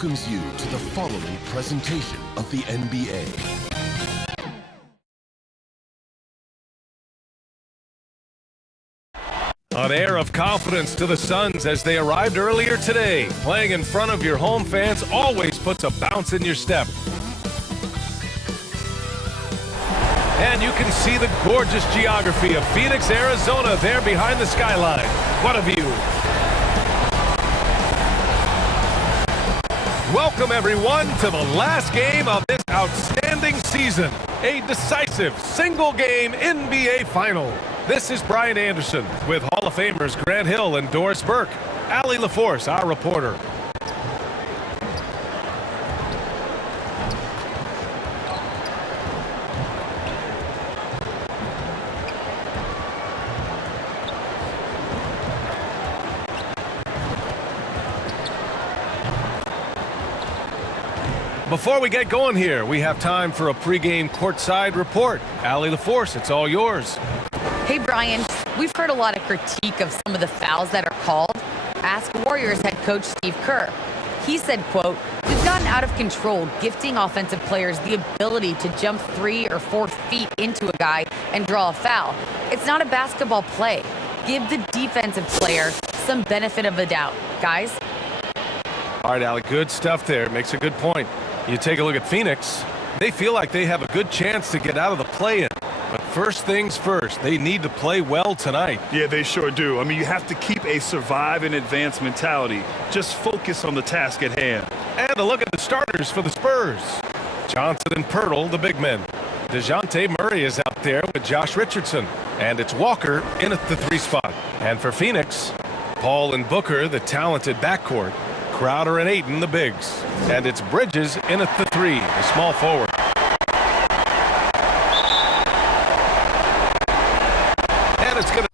welcomes you to the following presentation of the NBA. An air of confidence to the Suns as they arrived earlier today. Playing in front of your home fans always puts a bounce in your step. And you can see the gorgeous geography of Phoenix, Arizona there behind the skyline. What a view. Welcome everyone to the last game of this outstanding season. A decisive single-game NBA final. This is Brian Anderson with Hall of Famers Grant Hill and Doris Burke. Allie LaForce, our reporter. Before we get going here, we have time for a pregame courtside report. Allie LaForce, it's all yours. Hey, Brian, we've heard a lot of critique of some of the fouls that are called. Ask Warriors head coach Steve Kerr. He said, quote, "We've gotten out of control, gifting offensive players the ability to jump 3 or 4 feet into a guy and draw a foul. It's not a basketball play. Give the defensive player some benefit of the doubt, guys." All right, Allie, good stuff there. Makes a good point. You take a look at Phoenix. They feel like they have a good chance to get out of the play-in. But first things first, they need to play well tonight. Yeah, they sure do. I mean, you have to keep a survive and advance mentality. Just focus on the task at hand. And a look at the starters for the Spurs. Johnson and Pirtle, the big men. DeJounte Murray is out there with Josh Richardson. And it's Walker in at the 3 spot. And for Phoenix, Paul and Booker, the talented backcourt. Crowder and Ayton, the bigs. And it's Bridges in at the 3, the small forward. And it's going to...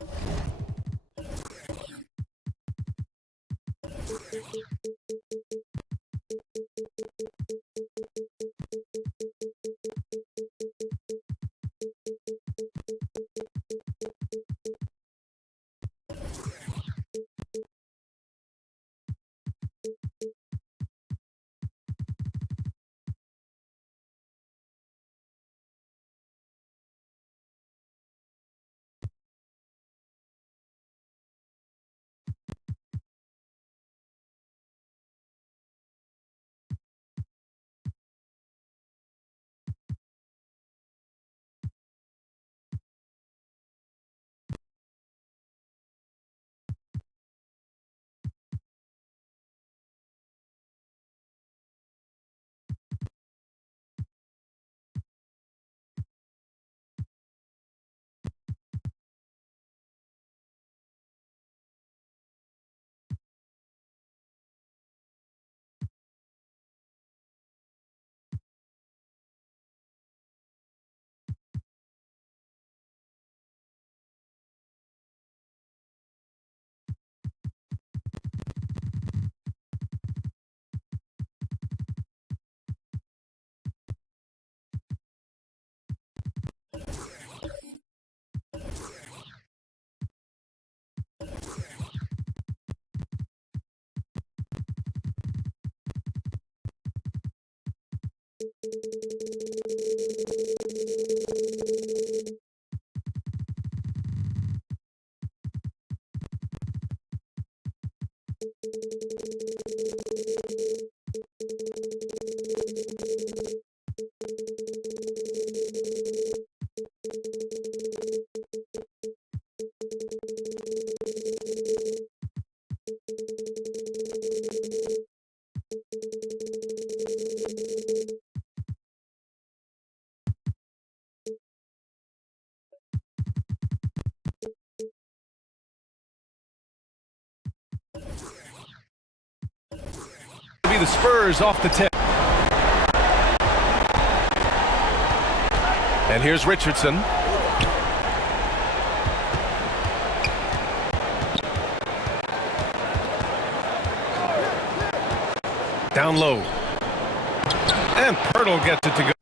The Spurs off the tip. And here's Richardson. Down low. And Pirtle gets it to go.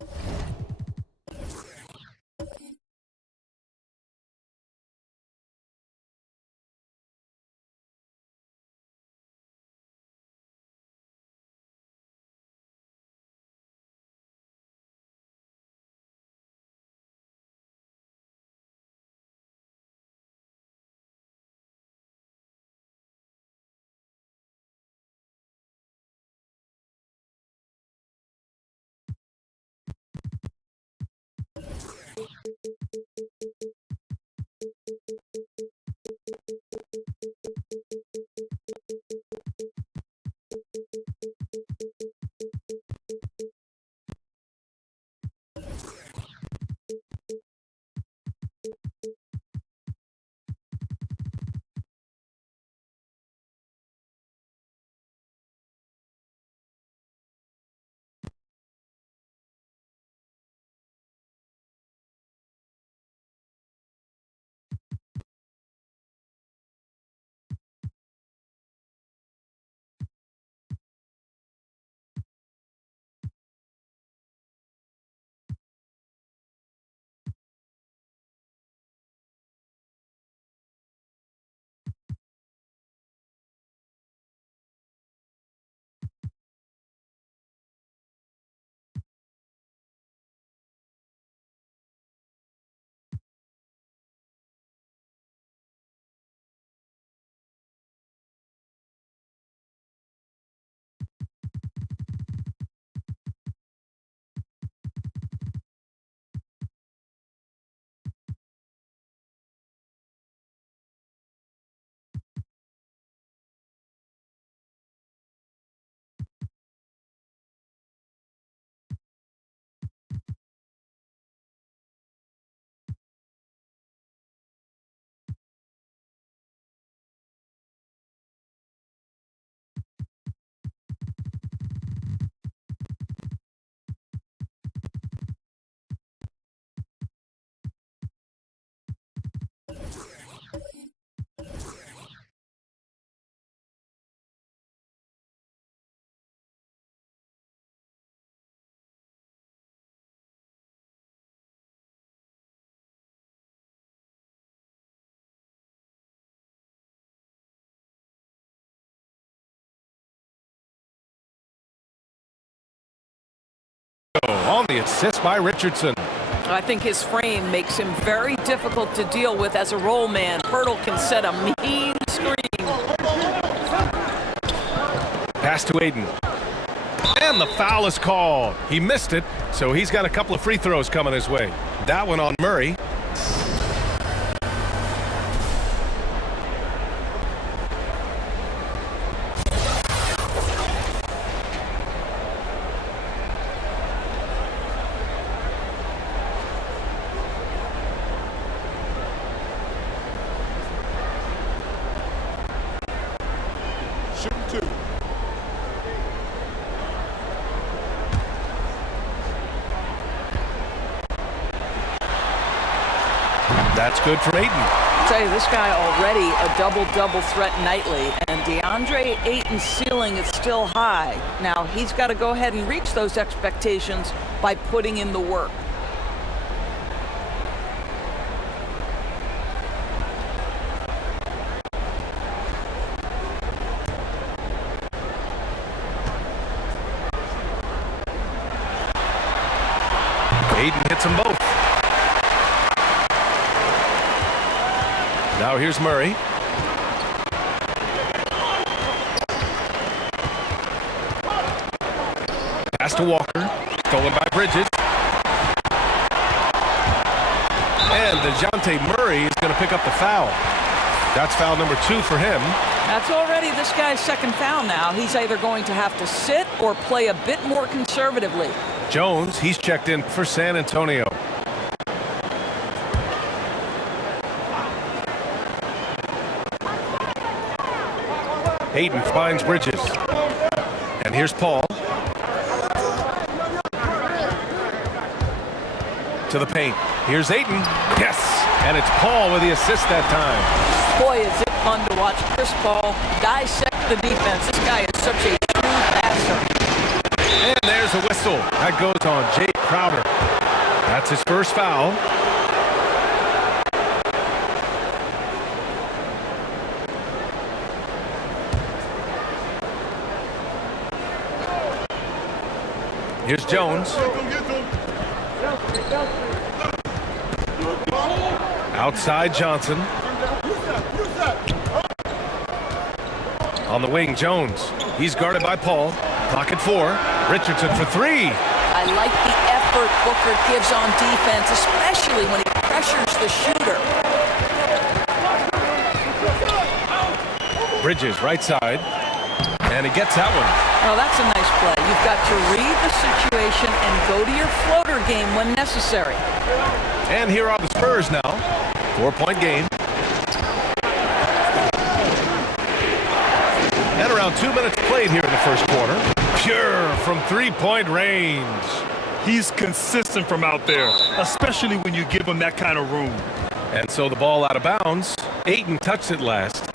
on the assist by Richardson. I think his frame makes him very difficult to deal with as a roll man. Pirtle can set a mean screen. Pass to Aiden. And the foul is called. He missed it, so he's got a couple of free throws coming his way. That one on Murray. That's good from Aiden. I'll tell you, this guy already a double-double threat nightly, and DeAndre Ayton's ceiling is still high. Now, he's got to go ahead and reach those expectations by putting in the work. Aiden hits them both. Now here's Murray. Pass to Walker. Stolen by Bridges. And DeJounte Murray is going to pick up the foul. That's foul number 2 for him. That's already this guy's second foul now. He's either going to have to sit or play a bit more conservatively. Jones, he's checked in for San Antonio. Aiden finds Bridges. And here's Paul. To the paint. Here's Aiden. Yes! And it's Paul with the assist that time. Boy, is it fun to watch Chris Paul dissect the defense. This guy is such a true passer. And there's a whistle. That goes on Jay Crowder. That's his first foul. Here's Jones. Outside Johnson. On the wing, Jones. He's guarded by Paul. Pocket 4. Richardson for 3. I like the effort Booker gives on defense, especially when he pressures the shooter. Bridges, right side. And he gets that one. Oh, that's a nice play. You've got to read the situation and go to your floater game when necessary. And here are the Spurs now. 4-point game. And around 2 minutes played here in the first quarter. Pure from 3-point range. He's consistent from out there, especially when you give him that kind of room. And so the ball out of bounds. Ayton touched it last.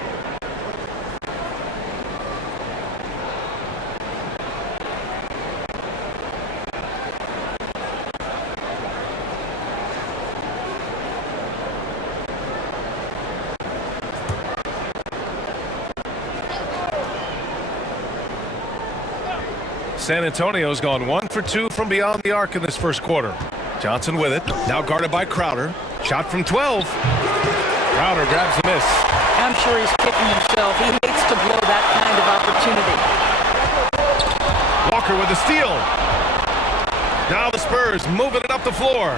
San Antonio's gone 1 for 2 from beyond the arc in this first quarter. Johnson with it. Now guarded by Crowder. Shot from 12. Crowder grabs the miss. I'm sure he's kicking himself. He hates to blow that kind of opportunity. Walker with the steal. Now the Spurs moving it up the floor.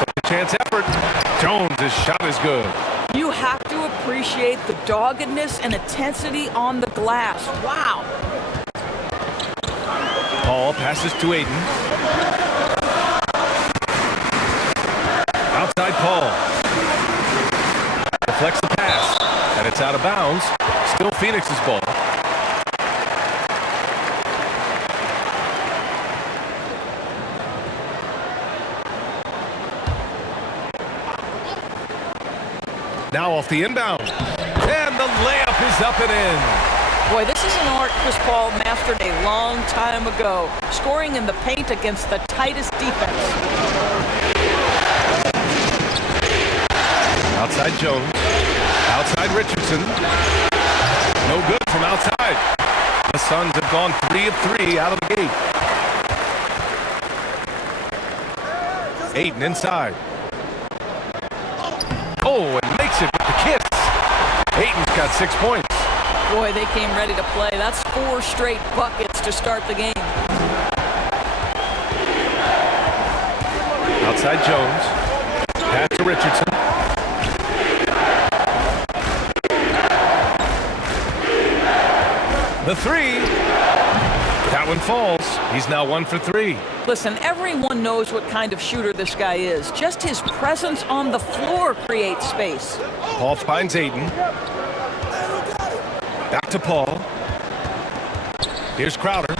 Second chance effort. Jones' shot is good. You have to appreciate the doggedness and intensity on the glass. Wow. Paul passes to Aiden. Outside Paul. Deflects the pass. And it's out of bounds. Still Phoenix's ball. Now off the inbound. And the layup is up and in. Boy, this is an art Chris Paul mastered a long time ago, scoring in the paint against the tightest defense. Outside Jones. Outside Richardson. No good from outside. The Suns have gone 3 of 3 out of the gate. Ayton inside. Oh, and makes it with the kiss. Ayton's got 6 points. Boy, they came ready to play. That's 4 straight buckets to start the game. Outside Jones. Pass to Richardson. The three. That one falls. He's now 1 for 3. Listen, everyone knows what kind of shooter this guy is. Just his presence on the floor creates space. Paul finds Ayton. Back to Paul. Here's Crowder.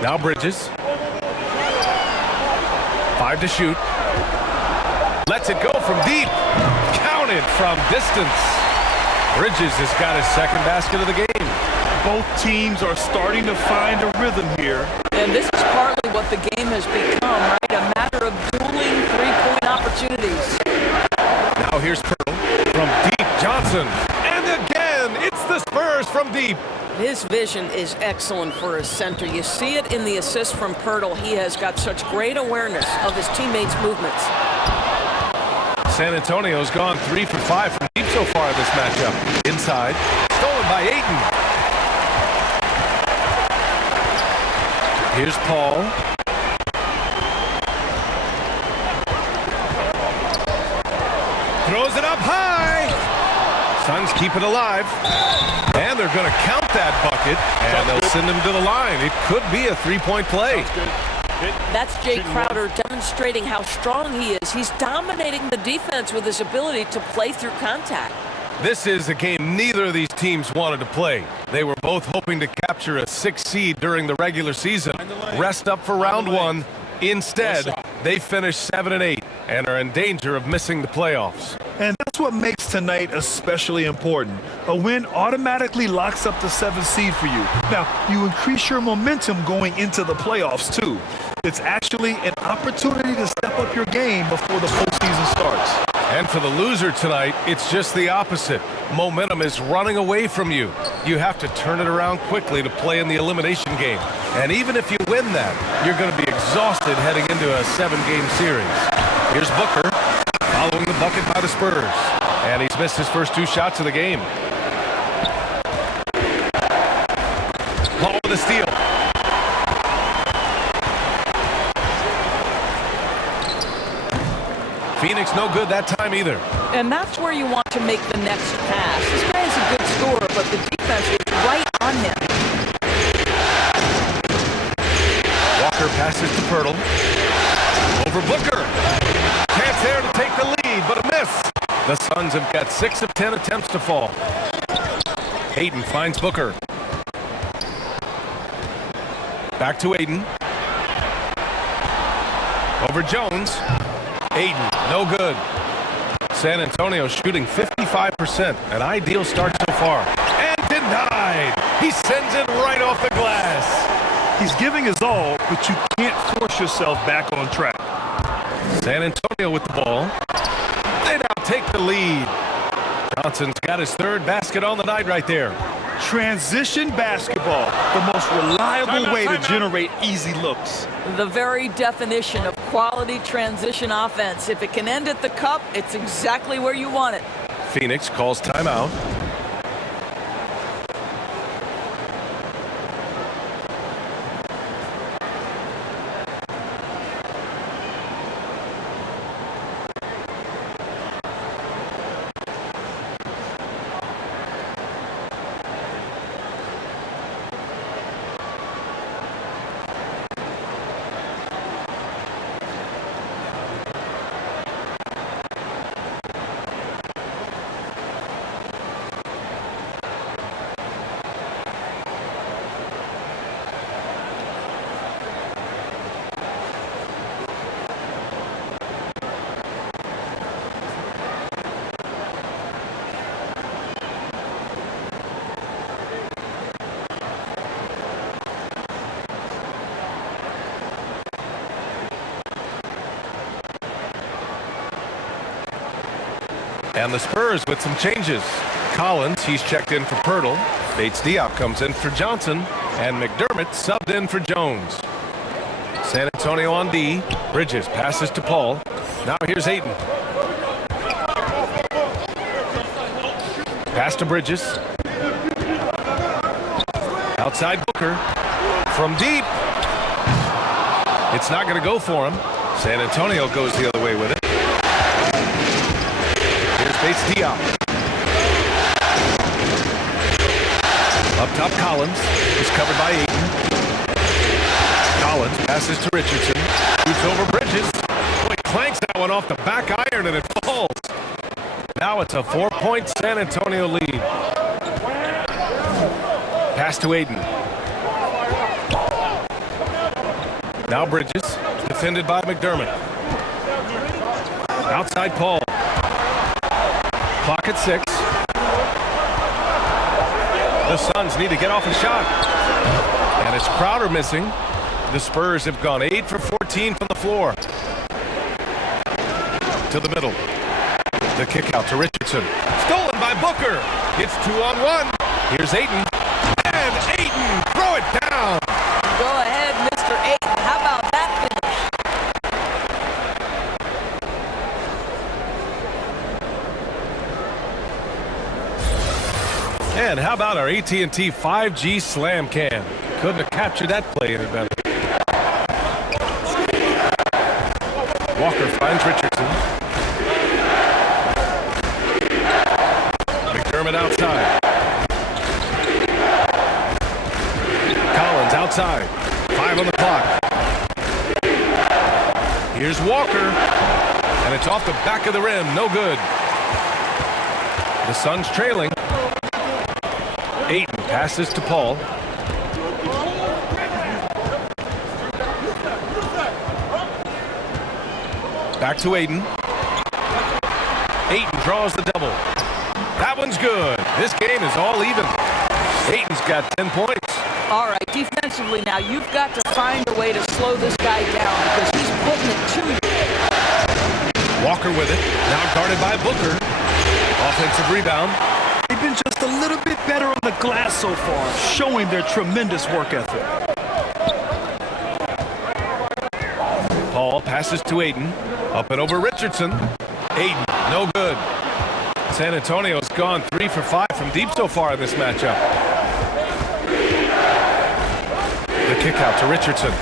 Now Bridges. 5 to shoot. Lets it go from deep. Counted from distance. Bridges has got his second basket of the game. Both teams are starting to find a rhythm here. And this is partly what the game has become, right? A matter of dueling three-point opportunities. Now here's Pearl from deep. Johnson. And again, it's the Spurs from deep. His vision is excellent for a center. You see it in the assist from Pirtle. He has got such great awareness of his teammates' movements. San Antonio's gone 3 for 5 from deep so far in this matchup. Inside. Stolen by Ayton. Here's Paul. Throws it up high. Suns keep it alive. And they're going to count that bucket. And they'll send him to the line. It could be a three-point play. That's Jay Crowder demonstrating how strong he is. He's dominating the defense with his ability to play through contact. This is a game neither of these teams wanted to play. They were both hoping to capture a 6th seed during the regular season. Rest up for round 1. Instead, they finished 7 and 8 and are in danger of missing the playoffs. And that's what makes tonight especially important. A win automatically locks up the 7th seed for you. Now, you increase your momentum going into the playoffs, too. It's actually an opportunity to step up your game before the postseason starts. And for the loser tonight, it's just the opposite. Momentum is running away from you. You have to turn it around quickly to play in the elimination game. And even if you win that, you're going to be exhausted heading into a 7-game series. Here's Booker, following the bucket by the Spurs. And he's missed his first 2 shots of the game. Paul with a steal. Phoenix no good that time either. And that's where you want to make the next pass. This guy is a good scorer, but the defense is right on him. Walker passes to Pirtle. Over Booker. Chance there to take the lead, but a miss. The Suns have got 6 of 10 attempts to fall. Ayton finds Booker. Back to Ayton. Over Jones. Ayton, no good. San Antonio shooting 55%, an ideal start so far. And denied. He sends it right off the glass. He's giving his all, but you can't force yourself back on track. San Antonio with the ball. They now take the lead. Johnson's got his 3rd basket on the night right there. Transition basketball, the most reliable way to generate easy looks. The very definition of quality transition offense. If it can end at the cup, it's exactly where you want it. Phoenix calls timeout. And the Spurs with some changes. Collins, he's checked in for Pirtle. Bates Diop comes in for Johnson. And McDermott subbed in for Jones. San Antonio on D. Bridges passes to Paul. Now here's Ayton. Pass to Bridges. Outside Booker. From deep. It's not going to go for him. San Antonio goes the other way with it. Here's Bates Diop. Up top, Collins is covered by Ayton. Collins passes to Richardson. Shoots over Bridges. Boy, clanks that one off the back iron and it falls. Now it's a 4-point San Antonio lead. Pass to Ayton. Now Bridges, defended by McDermott. Outside Paul. Clock at 6. The Suns need to get off a shot. And it's Crowder missing. The Spurs have gone 8 for 14 from the floor. To the middle. The kick out to Richardson. Stolen by Booker. It's 2-on-1. Here's Ayton. And Ayton, throw it down. Go ahead, Mr. Ayton. How about that finish? And how about our AT&T 5G slam cam? Couldn't have captured that play any better. Walker finds Richardson. McDermott outside. Collins outside. 5 on the clock. Here's Walker. And it's off the back of the rim. No good. The Suns trailing. Ayton passes to Paul. Back to Ayton. Ayton draws the double. That one's good. This game is all even. Ayton's got 10 points. All right, defensively now, you've got to find a way to slow this guy down because he's putting it to you. Walker with it. Now guarded by Booker. Offensive rebound. They've been just a little bit better on the glass so far, showing their tremendous work ethic. Paul passes to Ayton. Up and over Richardson. Ayton, no good. San Antonio's gone 3 for 5 from deep so far in this matchup. The kick out to Richardson.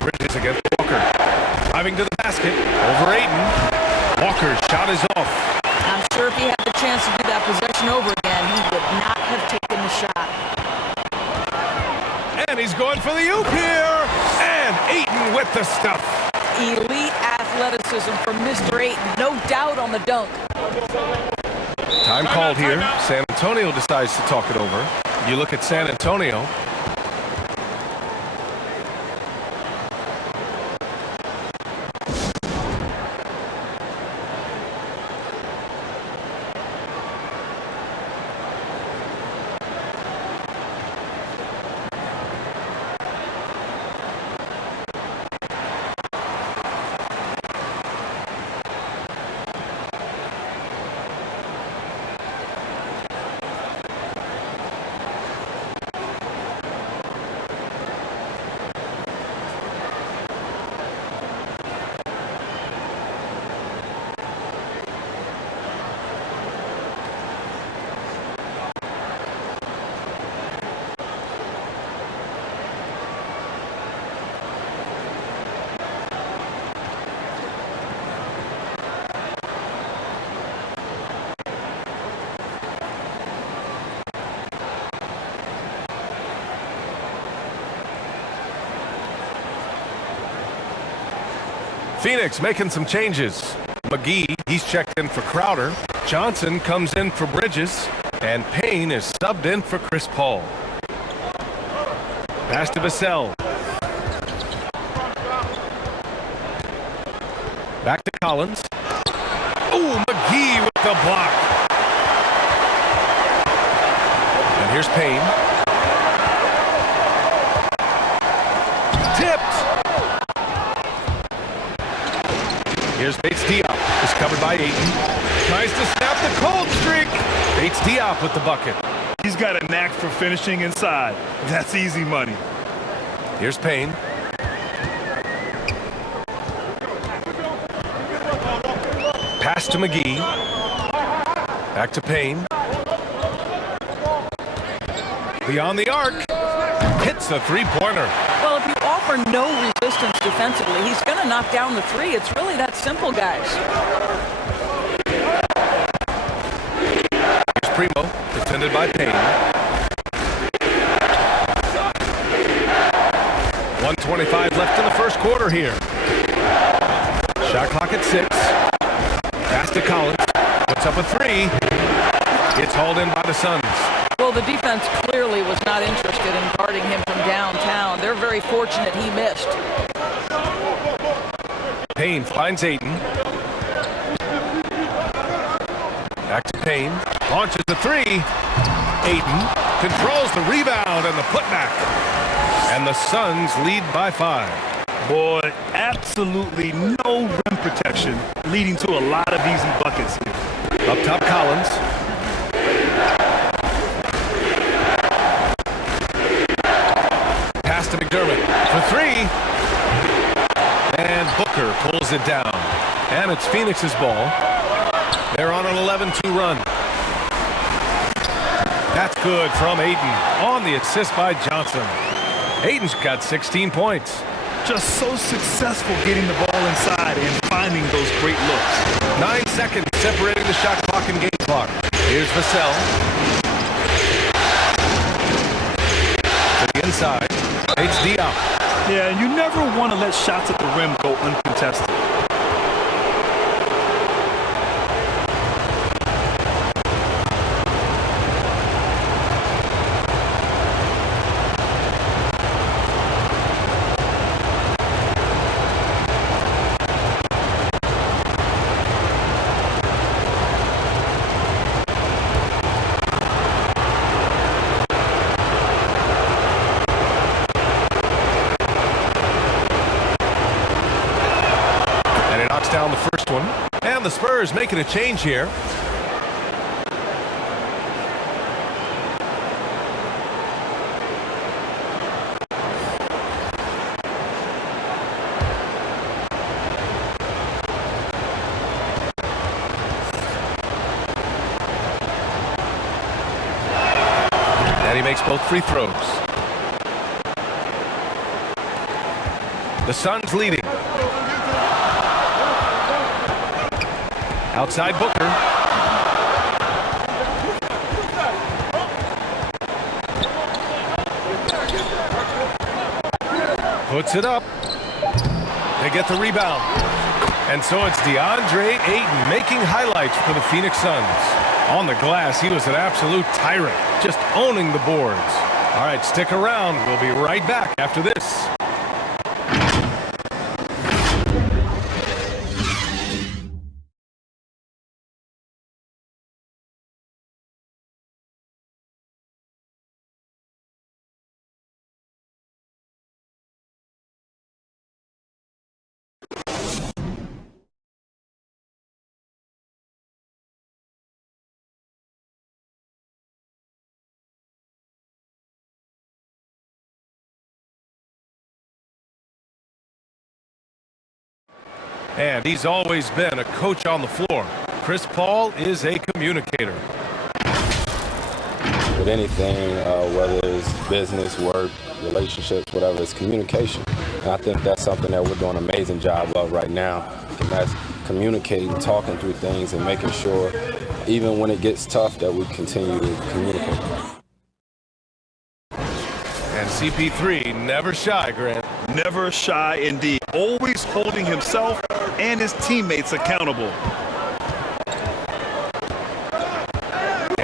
Bridges against Walker. Driving to the basket. Over Ayton. Walker's shot is off. I'm sure if he had the chance to do that possession over again, he would not have taken the shot. And he's going for the oop here. And Ayton with the stuff. Elite athleticism from Mr. Ayton. No doubt on the dunk. Time called here. San Antonio decides to talk it over. You look at San Antonio. Phoenix making some changes. McGee, he's checked in for Crowder. Johnson comes in for Bridges. And Payne is subbed in for Chris Paul. Pass to Vassell. Back to Collins. Ooh, McGee with the block. And here's Payne. Tipped. Here's Bates Diop. Is covered by Ayton. Tries to snap the cold streak. Bates Diop with the bucket. He's got a knack for finishing inside. That's easy money. Here's Payne. Pass to McGee. Back to Payne. Beyond the arc. Hits a three-pointer. Well, if you offer no resistance defensively, he's going to knock down the three. It's really that simple, guys. Here's Primo, defended by Payne. 1:25 left in the first quarter here. Shot clock at 6. Pass to Collins. Puts up a three. It's hauled in by the Suns. Well, the defense clearly was not interested in guarding him from downtown. They're very fortunate he missed. Payne finds Ayton. Back to Payne. Launches the three. Ayton controls the rebound and the putback. And the Suns lead by 5. Boy, absolutely no rim protection, leading to a lot of easy buckets here. Up top, Collins. Pass to McDermott for 3. And Booker pulls it down. And it's Phoenix's ball. They're on an 11-2 run. That's good from Ayton on the assist by Johnson. Ayton's got 16 points. Just so successful getting the ball inside and finding those great looks. 9 seconds separating the shot clock and game clock. Here's Vassell. To the inside. It's Diop. Yeah, you never want to let shots at the rim go uncontested. Down the first one, and the Spurs making a change here. And he makes both free throws. The Suns leading. Outside Booker. Puts it up. They get the rebound. And so it's DeAndre Ayton making highlights for the Phoenix Suns. On the glass, he was an absolute tyrant, just owning the boards. All right, stick around. We'll be right back after this. And he's always been a coach on the floor. Chris Paul is a communicator. With anything, whether it's business, work, relationships, whatever, it's communication. And I think that's something that we're doing an amazing job of right now. And that's communicating, talking through things, and making sure, even when it gets tough, that we continue to communicate. And CP3 never shy, Grant. Never shy indeed. Always holding himself and his teammates accountable.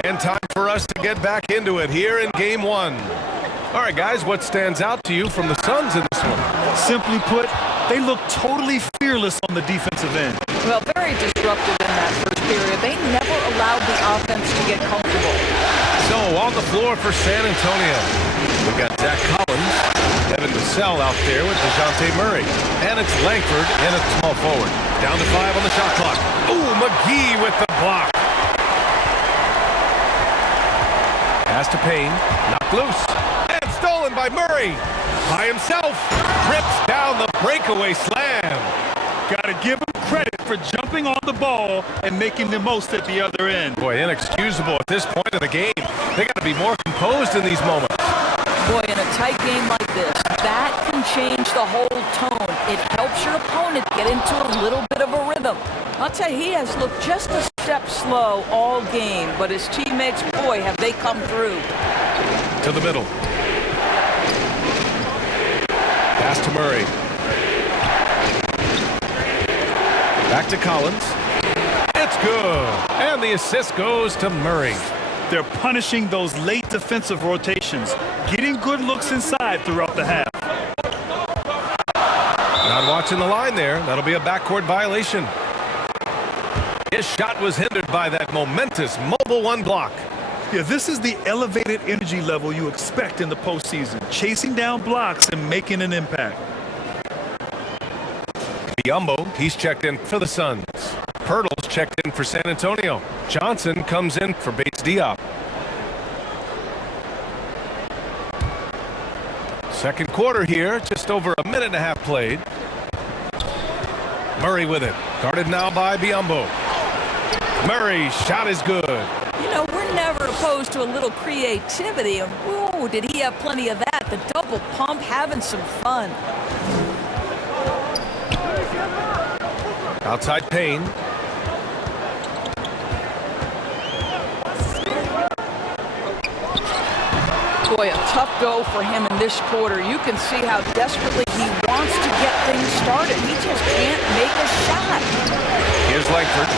And time for us to get back into it here in Game 1. All right, guys, what stands out to you from the Suns in this one? Simply put, they look totally fearless on the defensive end. Well, very disruptive in that first period. They never allowed the offense to get comfortable. So on the floor for San Antonio, we've got Zach Collins, Devin Vassell out there with DeJounte Murray. And it's Langford in at small forward. Down to 5 on the shot clock. Ooh, McGee with the block. Pass to Payne. Knocked loose. And stolen by Murray. By himself. Rips down the breakaway slam. Got to give him credit for jumping on the ball and making the most at the other end. Boy, inexcusable at this point of the game. They got to be more composed in these moments. Boy, in a tight game like this, that can change the whole tone. It helps your opponent get into a little bit of a rhythm. I'll tell you, he has looked just a step slow all game, but his teammates, boy, have they come through. To the middle. Pass to Murray. Back to Collins. It's good. And the assist goes to Murray. They're punishing those late defensive rotations, getting good looks inside throughout the half. Not watching the line there. That'll be a backcourt violation. His shot was hindered by that momentous mobile one block. Yeah, this is the elevated energy level you expect in the postseason, chasing down blocks and making an impact. Biyombo, he's checked in for the Suns. Pirtle's checked in for San Antonio. Johnson comes in for Bates Diop. Second quarter here, just over a minute and a half played. Murray with it, guarded now by Biyombo. Murray's shot is good. You know, we're never opposed to a little creativity. And, whoa, did he have plenty of that? The double pump, having some fun. Outside Payne. Boy, a tough go for him in this quarter. You can see how desperately he wants to get things started. He just can't make a shot. Here's Langford.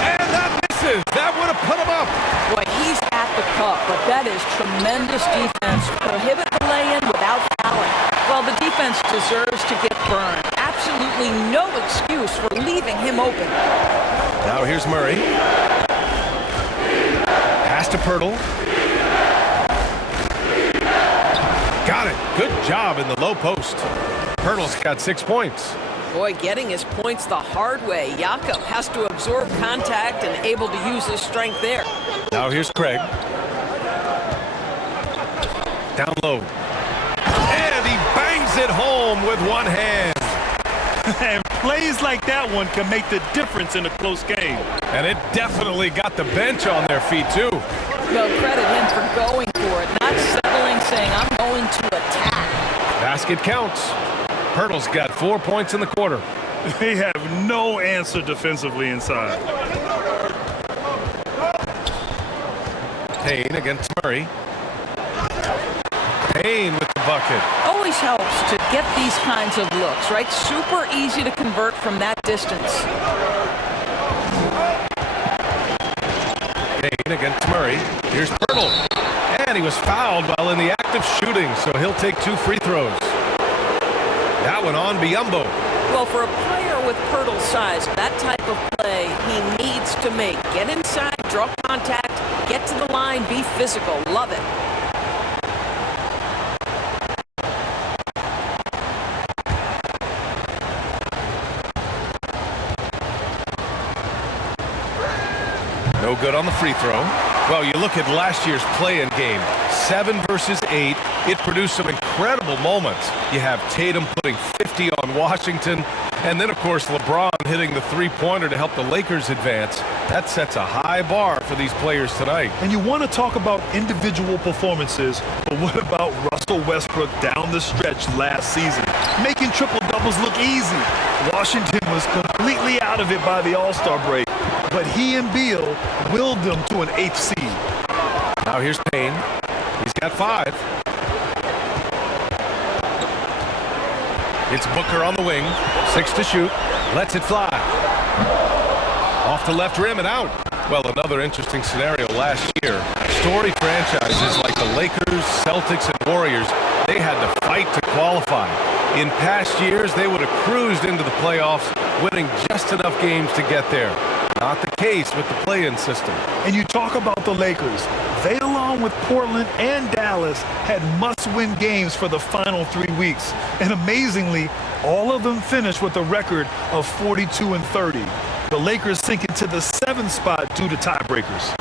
And that misses. That would have put him up. Boy, he's at the cup, but that is tremendous defense. Prohibit the lay-in without fouling. Well, the defense deserves to get burned. Absolutely no excuse for leaving him open. Now here's Murray. Pass to Pirtle. Got it. Good job in the low post. Pirtle's got 6 points. Boy, getting his points the hard way. Jakob has to absorb contact and able to use his strength there. Now here's Craig. Down low. And he bangs it home with one hand. And plays like that one can make the difference in a close game. And it definitely got the bench on their feet, too. Well, credit him for going for it, not settling, saying, I'm going to attack. Basket counts. Pirtle's got 4 points in the quarter. They have no answer defensively inside. Payne against Murray. Payne with the bucket. Always helps to get these kinds of looks, right? Super easy to convert from that distance. Payne against Murray. Here's Pirtle. And he was fouled while in the act of shooting, so he'll take 2 free throws. That one on Biyombo. Well, for a player with Pirtle's size, that type of play he needs to make. Get inside, draw contact, get to the line, be physical. Love it. No good on the free throw. Well, you look at last year's play-in game, 7 versus 8. It produced some incredible moments. You have Tatum putting 50 on Washington, and then, of course, LeBron hitting the three-pointer to help the Lakers advance. That sets a high bar for these players tonight. And you want to talk about individual performances, but what about Russell Westbrook down the stretch last season? Making triple-doubles look easy. Washington was completely out of it by the All-Star break, but he and Beal willed them to an 8th seed. Now here's Payne. He's got 5. It's Booker on the wing. 6 to shoot. Lets it fly. Off the left rim and out. Well, another interesting scenario last year. Story franchises like the Lakers, Celtics, and Warriors, they had to fight to qualify. In past years, they would have cruised into the playoffs, winning just enough games to get there. Not the case with the play-in system. And you talk about the Lakers. They, along with Portland and Dallas, had must-win games for the final 3 weeks. And amazingly, all of them finished with a record of 42-30. The Lakers sink into the 7th spot due to tiebreakers.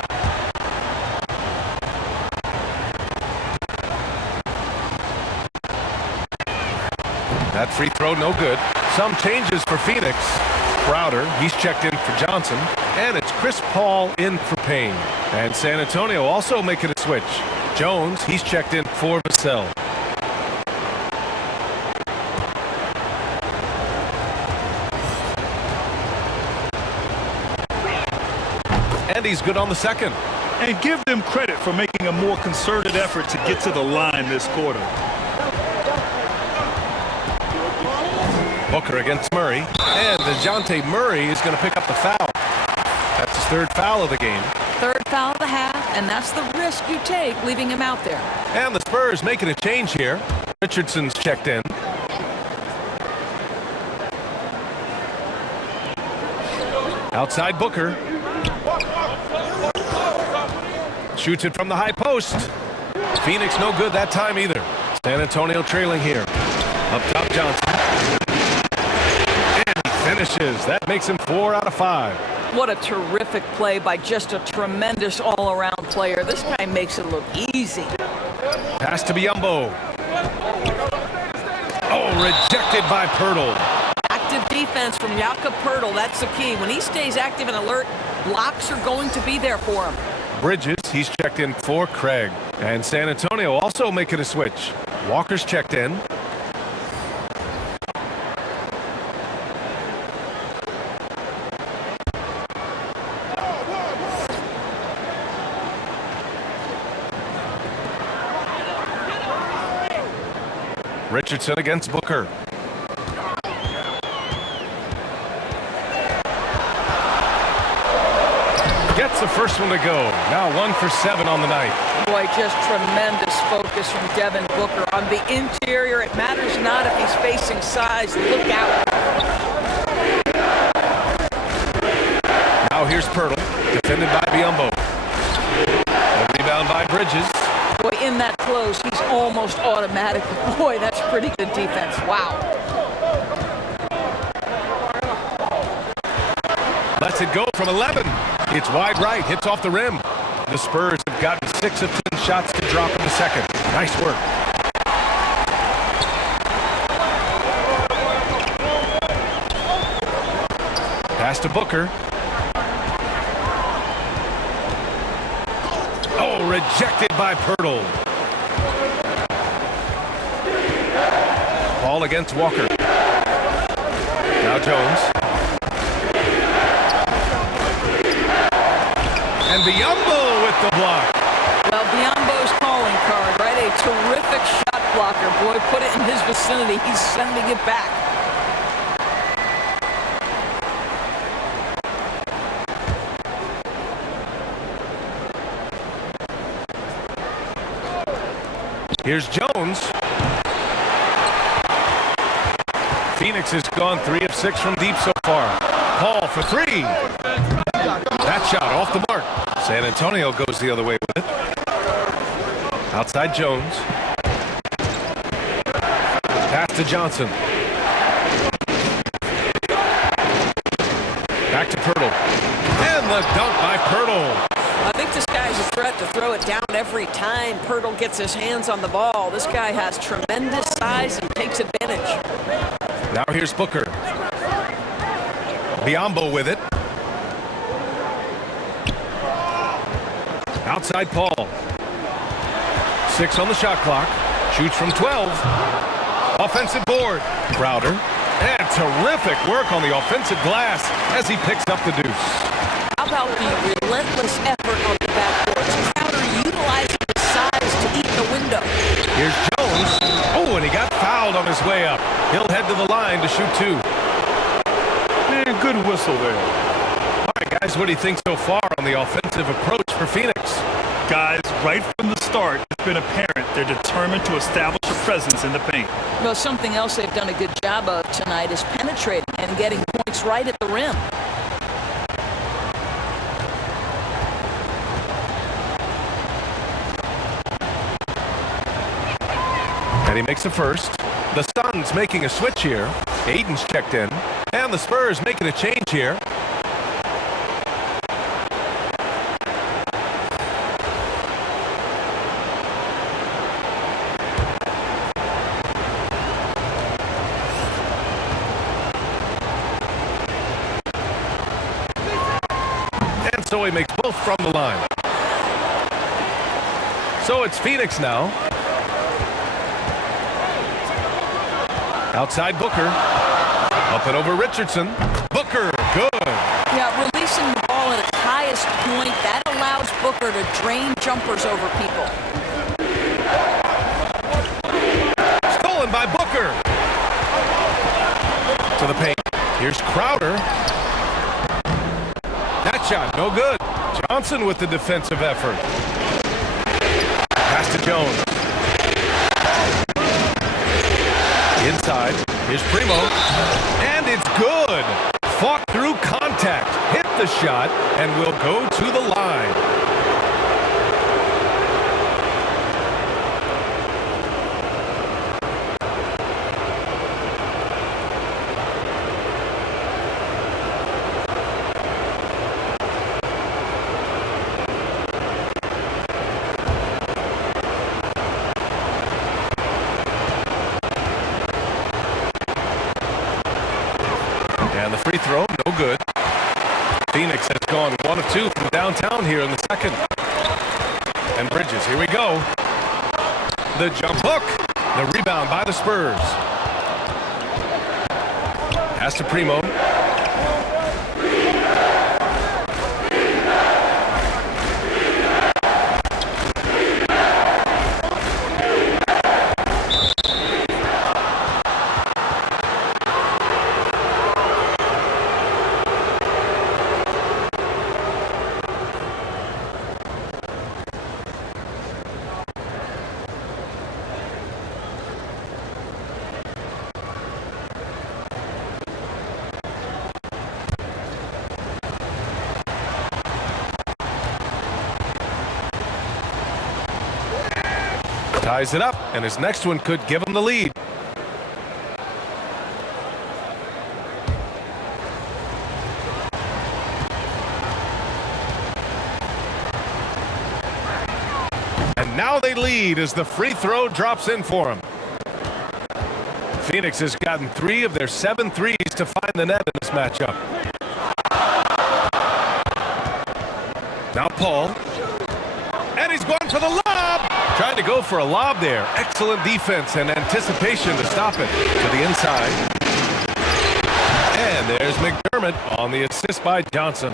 free throw, no good. Some changes for Phoenix. Crowder, he's checked in for Johnson. And it's Chris Paul in for Payne. And San Antonio also making a switch. Jones, he's checked in for Vassell. And he's good on the second. And give them credit for making a more concerted effort to get to the line this quarter. Booker against Murray. And DeJounte Murray is going to pick up the foul. That's his third foul of the game. Third foul of the half, and that's the risk you take leaving him out there. And the Spurs making a change here. Richardson's checked in. Outside Booker. Shoots it from the high post. Phoenix no good that time either. San Antonio trailing here. Up top Johnson. And he finishes. That makes him 4 out of 5. What a terrific play by just a tremendous all-around player. This guy makes it look easy. Pass to Biyombo. Oh, rejected by Pirtle. Active defense from Jakob Pirtle. That's the key. When he stays active and alert, blocks are going to be there for him. Bridges, he's checked in for Craig. And San Antonio also making a switch. Walker's checked in. Richardson against Booker. Gets the first one to go. Now 1 for 7 on the night. Boy, just tremendous focus from Devin Booker. On the interior, it matters not if he's facing size. Look out. Now here's Pirtle, defended by Biyombo. A rebound by Bridges. Boy, in that close, he's almost automatic. Boy, that's pretty good defense. Wow. Lets it go from 11. It's wide right, hits off the rim. The Spurs have gotten 6 of 10 shots to drop in the second. Nice work. Pass to Booker. Oh, rejected by Pirtle. Ball against Walker. Now Jones. And Biyombo with the block. Well, Biyombo's calling card, right? A terrific shot blocker. Boy, put it in his vicinity. He's sending it back. Here's Jones. Phoenix has gone 3 of 6 from deep so far. Paul for 3. That shot off the mark. San Antonio goes the other way with it. Outside Jones. Pass to Johnson. Back to Pirtle. And the dunk by Pirtle. I think this guy's a threat to throw it down every time Pirtle gets his hands on the ball. This guy has tremendous size and takes advantage. Now here's Booker. Biyombo with it. Outside Paul. 6 on the shot clock. Shoots from 12. Offensive board. Crowder. And terrific work on the offensive glass as he picks up the deuce. How about the relentless effort on the backboards? Crowder utilizing his size to eat the window. Here's Jones. Oh, and he got fouled on his way up. He'll head to the line to shoot 2. Man, good whistle there. All right, guys, what do you think so far on the offensive approach for Phoenix? Guys, right from the start, it's been apparent they're determined to establish a presence in the paint. Well, something else they've done a good job of tonight is penetrating and getting points right at the rim. And he makes the first. The Suns making a switch here. Aiden's checked in. And the Spurs making a change here. And so he makes both from the line. So it's Phoenix now. Outside Booker. Up and over Richardson. Booker, good. Yeah, releasing the ball at its highest point, that allows Booker to drain jumpers over people. Stolen by Booker. To the paint. Here's Crowder. That shot, no good. Johnson with the defensive effort. Pass to Jones. Inside. Here's Primo. And it's good. Fought through contact. Hit the shot and will go to the line. And the free throw, no good. Phoenix has gone 1 of 2 from downtown here in the second. And Bridges, here we go. The jump hook. The rebound by the Spurs. Pass to Primo. Ties it up, and his next one could give him the lead. And now they lead as the free throw drops in for him. Phoenix has gotten 3 of their 7 threes to find the net in this matchup. Now Paul. And he's going for the lob. Trying to go for a lob there. Excellent defense and anticipation to stop it. To the inside. And there's McDermott on the assist by Johnson.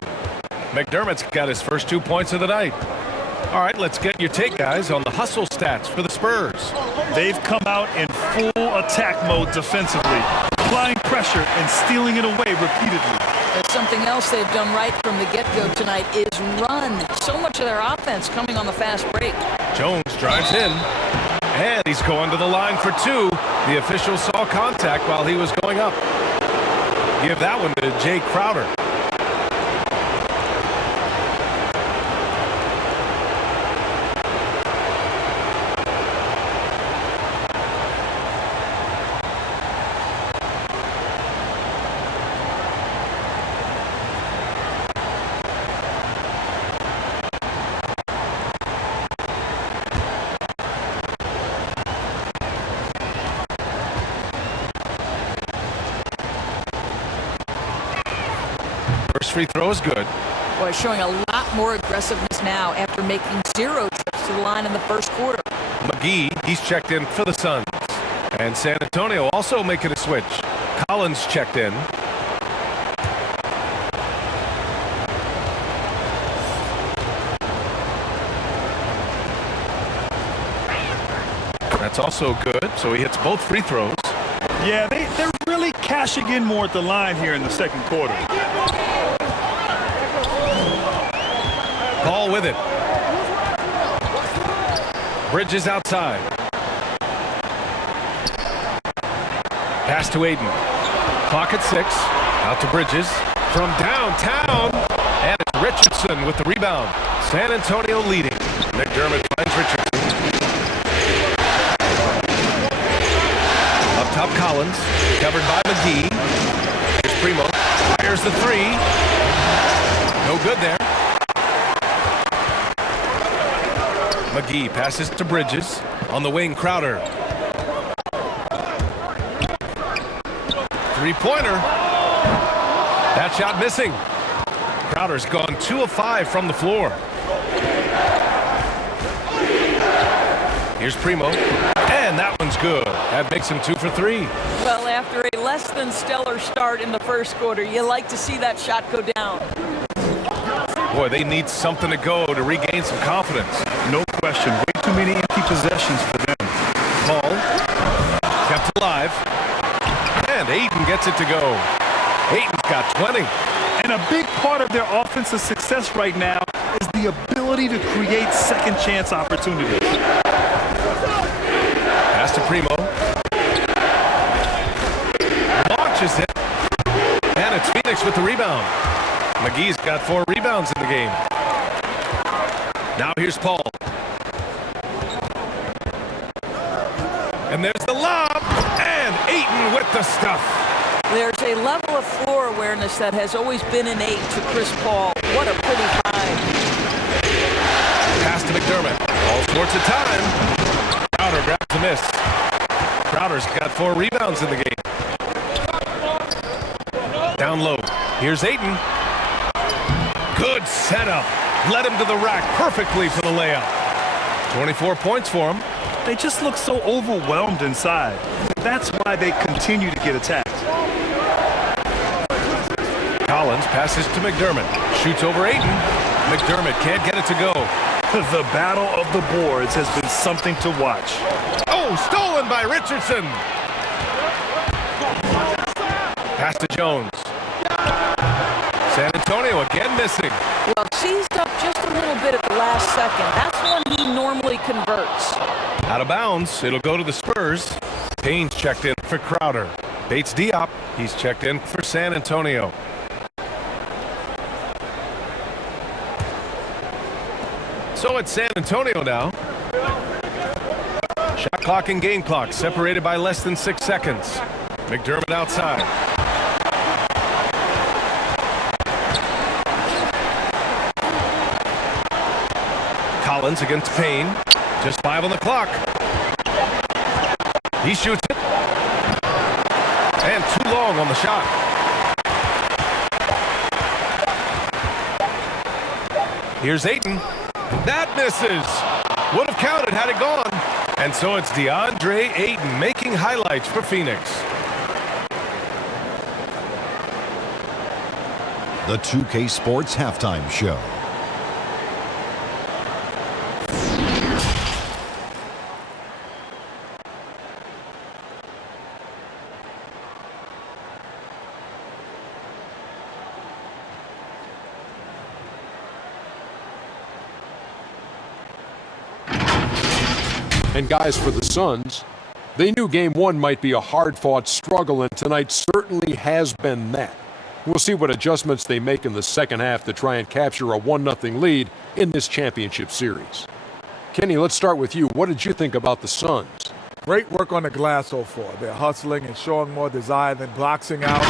McDermott's got his first 2 points of the night. All right, let's get your take, guys, on the hustle stats for the Spurs. They've come out in full attack mode defensively, applying pressure and stealing it away repeatedly. There's something else they've done right from the get-go tonight is run. So much of their offense coming on the fast break. Jones drives in, and he's going to the line for 2. The official saw contact while he was going up. Give that one to Jay Crowder. First free throw is good. Boy, showing a lot more aggressiveness now after making 0 trips to the line in the first quarter. McGee, he's checked in for the Suns. And San Antonio also making a switch. Collins checked in. That's also good, so he hits both free throws. Yeah, they're really cashing in more at the line here in the second quarter. Paul with it. Bridges outside. Pass to Aiden. Clock at 6. Out to Bridges. From downtown. And it's Richardson with the rebound. San Antonio leading. McDermott finds Richardson. Up top Collins. Covered by McGee. Here's Primo. Fires the 3. No good there. McGee passes to Bridges. On the wing, Crowder. Three-pointer. That shot missing. Crowder's gone 2 of 5 from the floor. Here's Primo, and that one's good. That makes him 2 for 3. Well, after a less than stellar start in the first quarter, you like to see that shot go down. Boy, they need something to go to regain some confidence. No question. Way too many empty possessions for them. Ball kept alive, and Ayton gets it to go. Ayton's got 20. And a big part of their offensive success right now is the ability to create second chance opportunities. Pass to Primo. Launches it. And it's Phoenix with the rebound. McGee's got 4 rebounds in the game. Now here's Paul. And there's the lob. And Ayton with the stuff. There's a level of floor awareness that has always been innate to Chris Paul. What a pretty find. Pass to McDermott. All sorts of time. Crowder grabs the miss. Crowder's got 4 rebounds in the game. Down low. Here's Ayton. Good setup. Led him to the rack perfectly for the layup. 24 points for him. They just look so overwhelmed inside. That's why they continue to get attacked. Collins passes to McDermott. Shoots over Ayton. McDermott can't get it to go. The battle of the boards has been something to watch. Oh, stolen by Richardson. Pass to Jones. San Antonio again missing. Well, seized up just a little bit at the last second. That's when he normally converts. Out of bounds. It'll go to the Spurs. Payne's checked in for Crowder. Bates Diop. He's checked in for San Antonio. So it's San Antonio now. Shot clock and game clock separated by less than 6 seconds. McDermott outside. Collins against Payne. Just 5 on the clock. He shoots it. And too long on the shot. Here's Ayton. That misses. Would have counted had it gone. And so it's DeAndre Ayton making highlights for Phoenix. The 2K Sports Halftime Show. And guys, for the Suns, they knew Game 1 might be a hard-fought struggle, and tonight certainly has been that. We'll see what adjustments they make in the second half to try and capture a 1-0 lead in this championship series. Kenny, let's start with you. What did you think about the Suns? Great work on the glass so far. They're hustling and showing more desire than boxing out.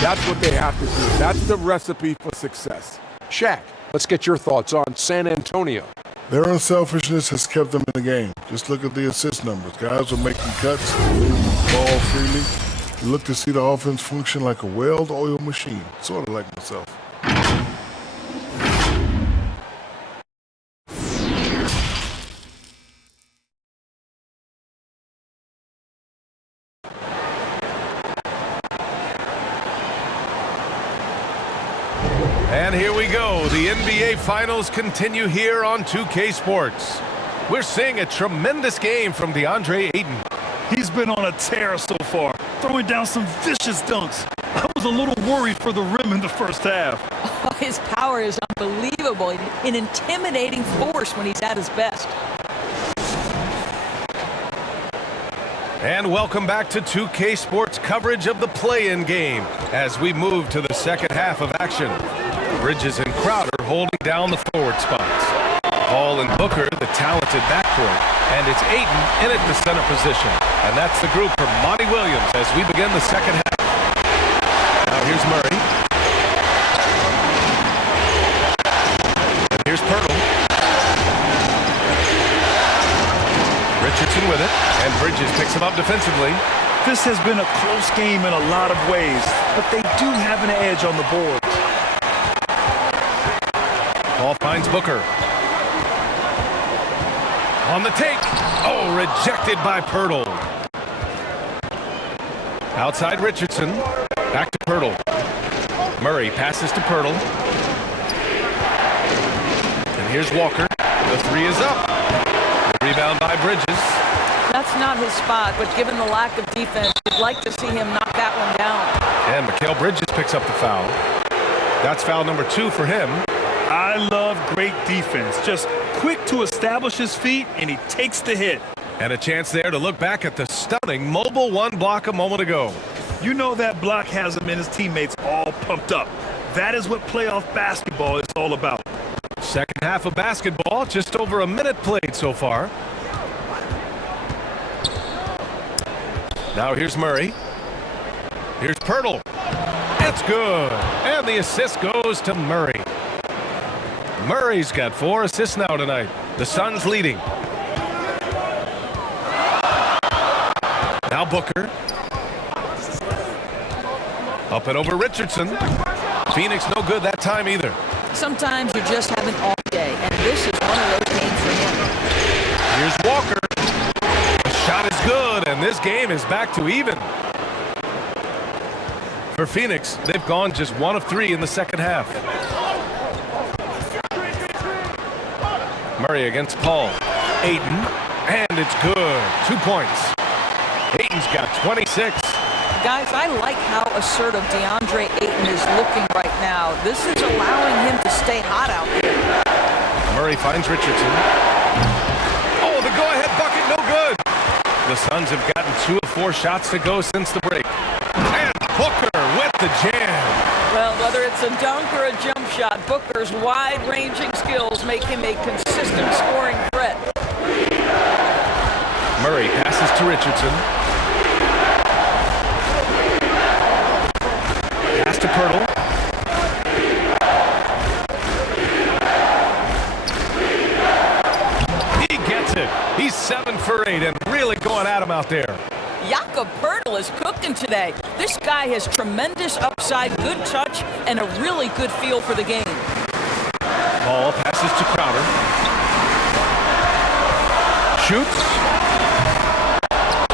That's what they have to do. That's the recipe for success. Shaq, let's get your thoughts on San Antonio. Their unselfishness has kept them in the game. Just look at the assist numbers. Guys are making cuts, moving the ball freely. You look to see the offense function like a well-oiled machine, sort of like myself. And here we go. The NBA Finals continue here on 2K Sports. We're seeing a tremendous game from DeAndre Ayton. He's been on a tear so far, throwing down some vicious dunks. I was a little worried for the rim in the first half. Oh, his power is unbelievable, an intimidating force when he's at his best. And welcome back to 2K Sports coverage of the play-in game as we move to the second half of action. Bridges and Crowder holding down the forward spots. Paul and Booker, the talented backcourt, and it's Ayton in at the center position. And that's the group for Monty Williams as we begin the second half. Now here's Murray. And here's Pirtle. Richardson with it, and Bridges picks him up defensively. This has been a close game in a lot of ways, but they do have an edge on the board. Ball finds Booker. On the take. Oh, rejected by Pirtle. Outside Richardson. Back to Pirtle. Murray passes to Pirtle. And here's Walker. The three is up. Rebound by Bridges. That's not his spot, but given the lack of defense, you'd like to see him knock that one down. And Mikal Bridges picks up the foul. That's foul number 2 for him. I love great defense. Just quick to establish his feet, and he takes the hit. And a chance there to look back at the stunning mobile 1 block a moment ago. You know that block has him and his teammates all pumped up. That is what playoff basketball is all about. Second half of basketball, just over a minute played so far. Now here's Murray. Here's Pirtle. That's good. And the assist goes to Murray. Murray's got 4 assists now tonight. The Suns leading. Now Booker. Up and over Richardson. Phoenix no good that time either. Sometimes you just have an off day, and this is one of those games for him. Here's Walker. The shot is good, and this game is back to even. For Phoenix, they've gone just 1 of 3 in the second half. Murray against Paul. Ayton, and it's good. 2 points. Ayton's got 26. Guys, I like how assertive DeAndre Ayton is looking right now. This is allowing him to stay hot out there. Murray finds Richardson. Oh, the go-ahead bucket, no good. The Suns have gotten 2 of 4 shots to go since the break. And Booker with the jam. Well, whether it's a dunk or a jump shot, Booker's wide-ranging skills make him a consistent scoring threat. Murray passes to Richardson. Pass to Pirtle. He gets it. He's 7 for 8 and really going at him out there. Jakob Pirtle is cooking today. This guy has tremendous upside, good touch, and a really good feel for the game. Ball passes to Crowder. Shoots.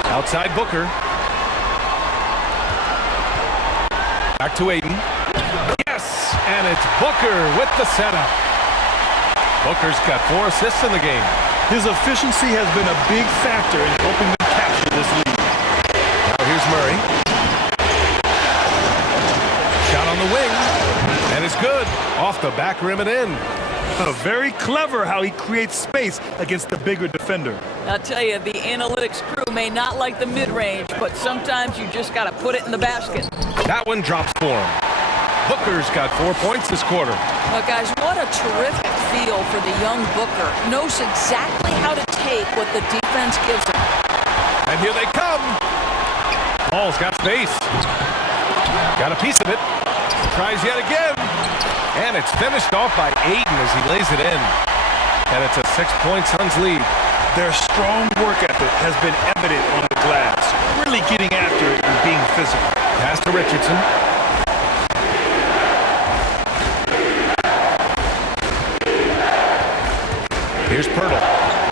Outside Booker. Back to Ayton. Yes! And it's Booker with the setup. Booker's got 4 assists in the game. His efficiency has been a big factor in helping them capture this lead. Now here's Murray. Shot on the wing. And it's good. Off the back rim and in. Very clever how he creates space against the bigger defender. I'll tell you, the analytics crew may not like the mid-range, but sometimes you just got to put it in the basket. That one drops for him. Booker's got 4 points this quarter. But guys, what a terrific feel for the young Booker. Knows exactly how to take what the defense gives him. And here they come. Ball's got space. Got a piece of it. Tries yet again. And it's finished off by Ayton as he lays it in. And it's a 6-point Suns lead. Their strong work ethic has been evident on the glass. Really getting after it and being physical. Pass to Richardson. Here's Pirtle.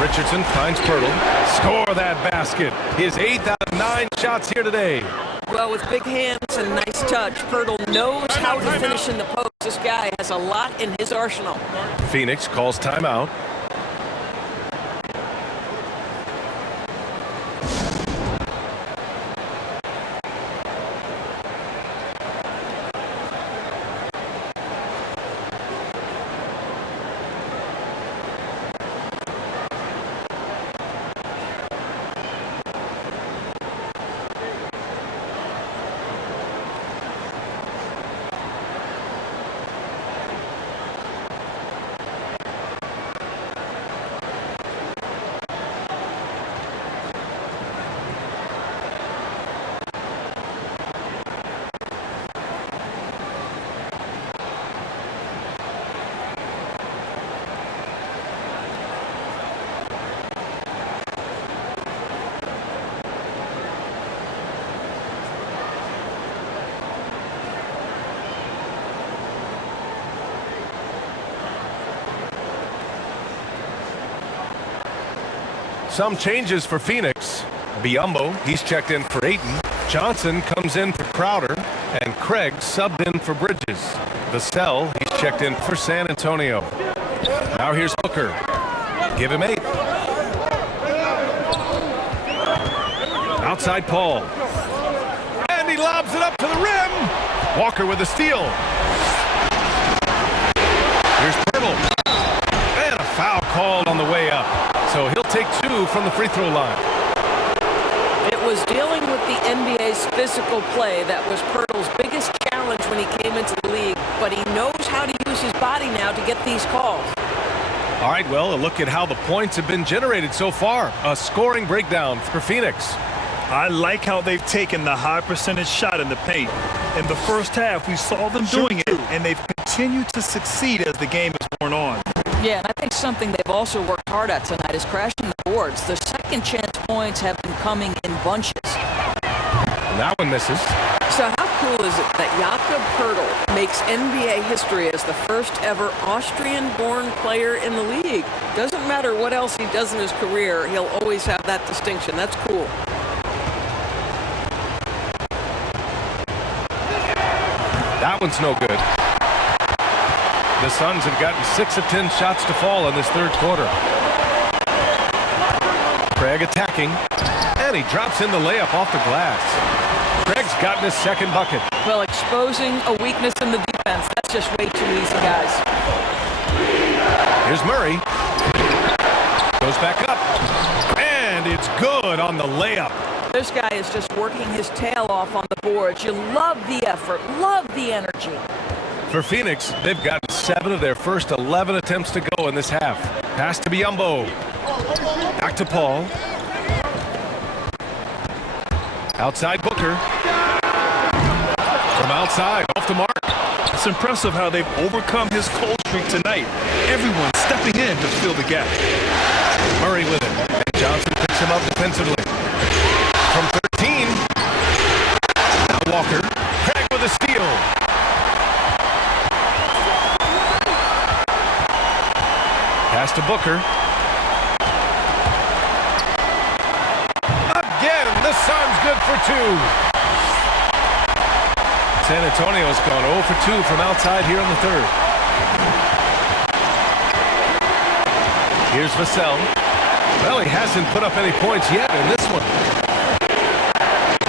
Richardson finds Pirtle. Score that basket. His 8th out of 9 shots here today. Well, with big hands and nice touch, Pirtle knows how to finish in the post. This guy has a lot in his arsenal. Phoenix calls timeout. Some changes for Phoenix. Biyombo, he's checked in for Ayton. Johnson comes in for Crowder. And Craig subbed in for Bridges. Vassell, he's checked in for San Antonio. Now here's Booker. Give him 8. Outside Paul. And he lobs it up to the rim. Walker with a steal. Here's Pirtle. And a foul called on the way up. So he'll take 2 from the free throw line. It was dealing with the NBA's physical play that was Pirtle's biggest challenge when he came into the league, but he knows how to use his body now to get these calls. All right, well, a look at how the points have been generated so far. A scoring breakdown for Phoenix. I like how they've taken the high percentage shot in the paint. In the first half, we saw them doing it, and they've continued to succeed as the game has worn on. Yeah, and I think something they've also worked hard at tonight is crashing the boards. The second chance points have been coming in bunches. And that one misses. So how cool is it that Jakob Pirtle makes NBA history as the first ever Austrian-born player in the league? Doesn't matter what else he does in his career, he'll always have that distinction. That's cool. That one's no good. The Suns have gotten 6 of 10 shots to fall in this third quarter. Craig attacking, and he drops in the layup off the glass. Craig's gotten his second bucket. Well, exposing a weakness in the defense, that's just way too easy, guys. Here's Murray. Goes back up, and it's good on the layup. This guy is just working his tail off on the boards. You love the effort, love the energy. For Phoenix, they've gotten 7 of their first 11 attempts to go in this half. Pass to Biyombo. Back to Paul. Outside Booker. From outside, off the mark. It's impressive how they've overcome his cold streak tonight. Everyone stepping in to fill the gap. Murray with it. And Johnson picks him up defensively. From 13. Now Walker. Craig with a steal. Pass to Booker. Again, the Suns good for 2. San Antonio's gone 0 for 2 from outside here in the third. Here's Vassell. Well, he hasn't put up any points yet in this one.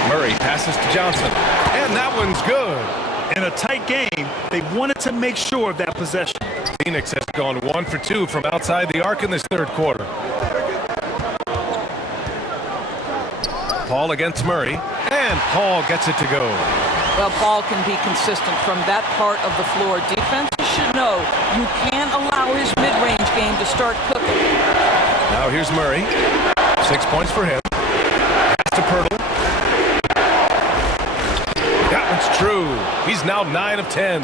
Murray passes to Johnson, and that one's good. In a tight game, they wanted to make sure of that possession. Phoenix has gone 1 for 2 from outside the arc in this third quarter. Paul against Murray, and Paul gets it to go. Well, Paul can be consistent from that part of the floor. Defenses should know you can't allow his mid-range game to start cooking. Now here's Murray. 6 points for him. Pass to Pirtle. That one's true. He's now 9 of 10.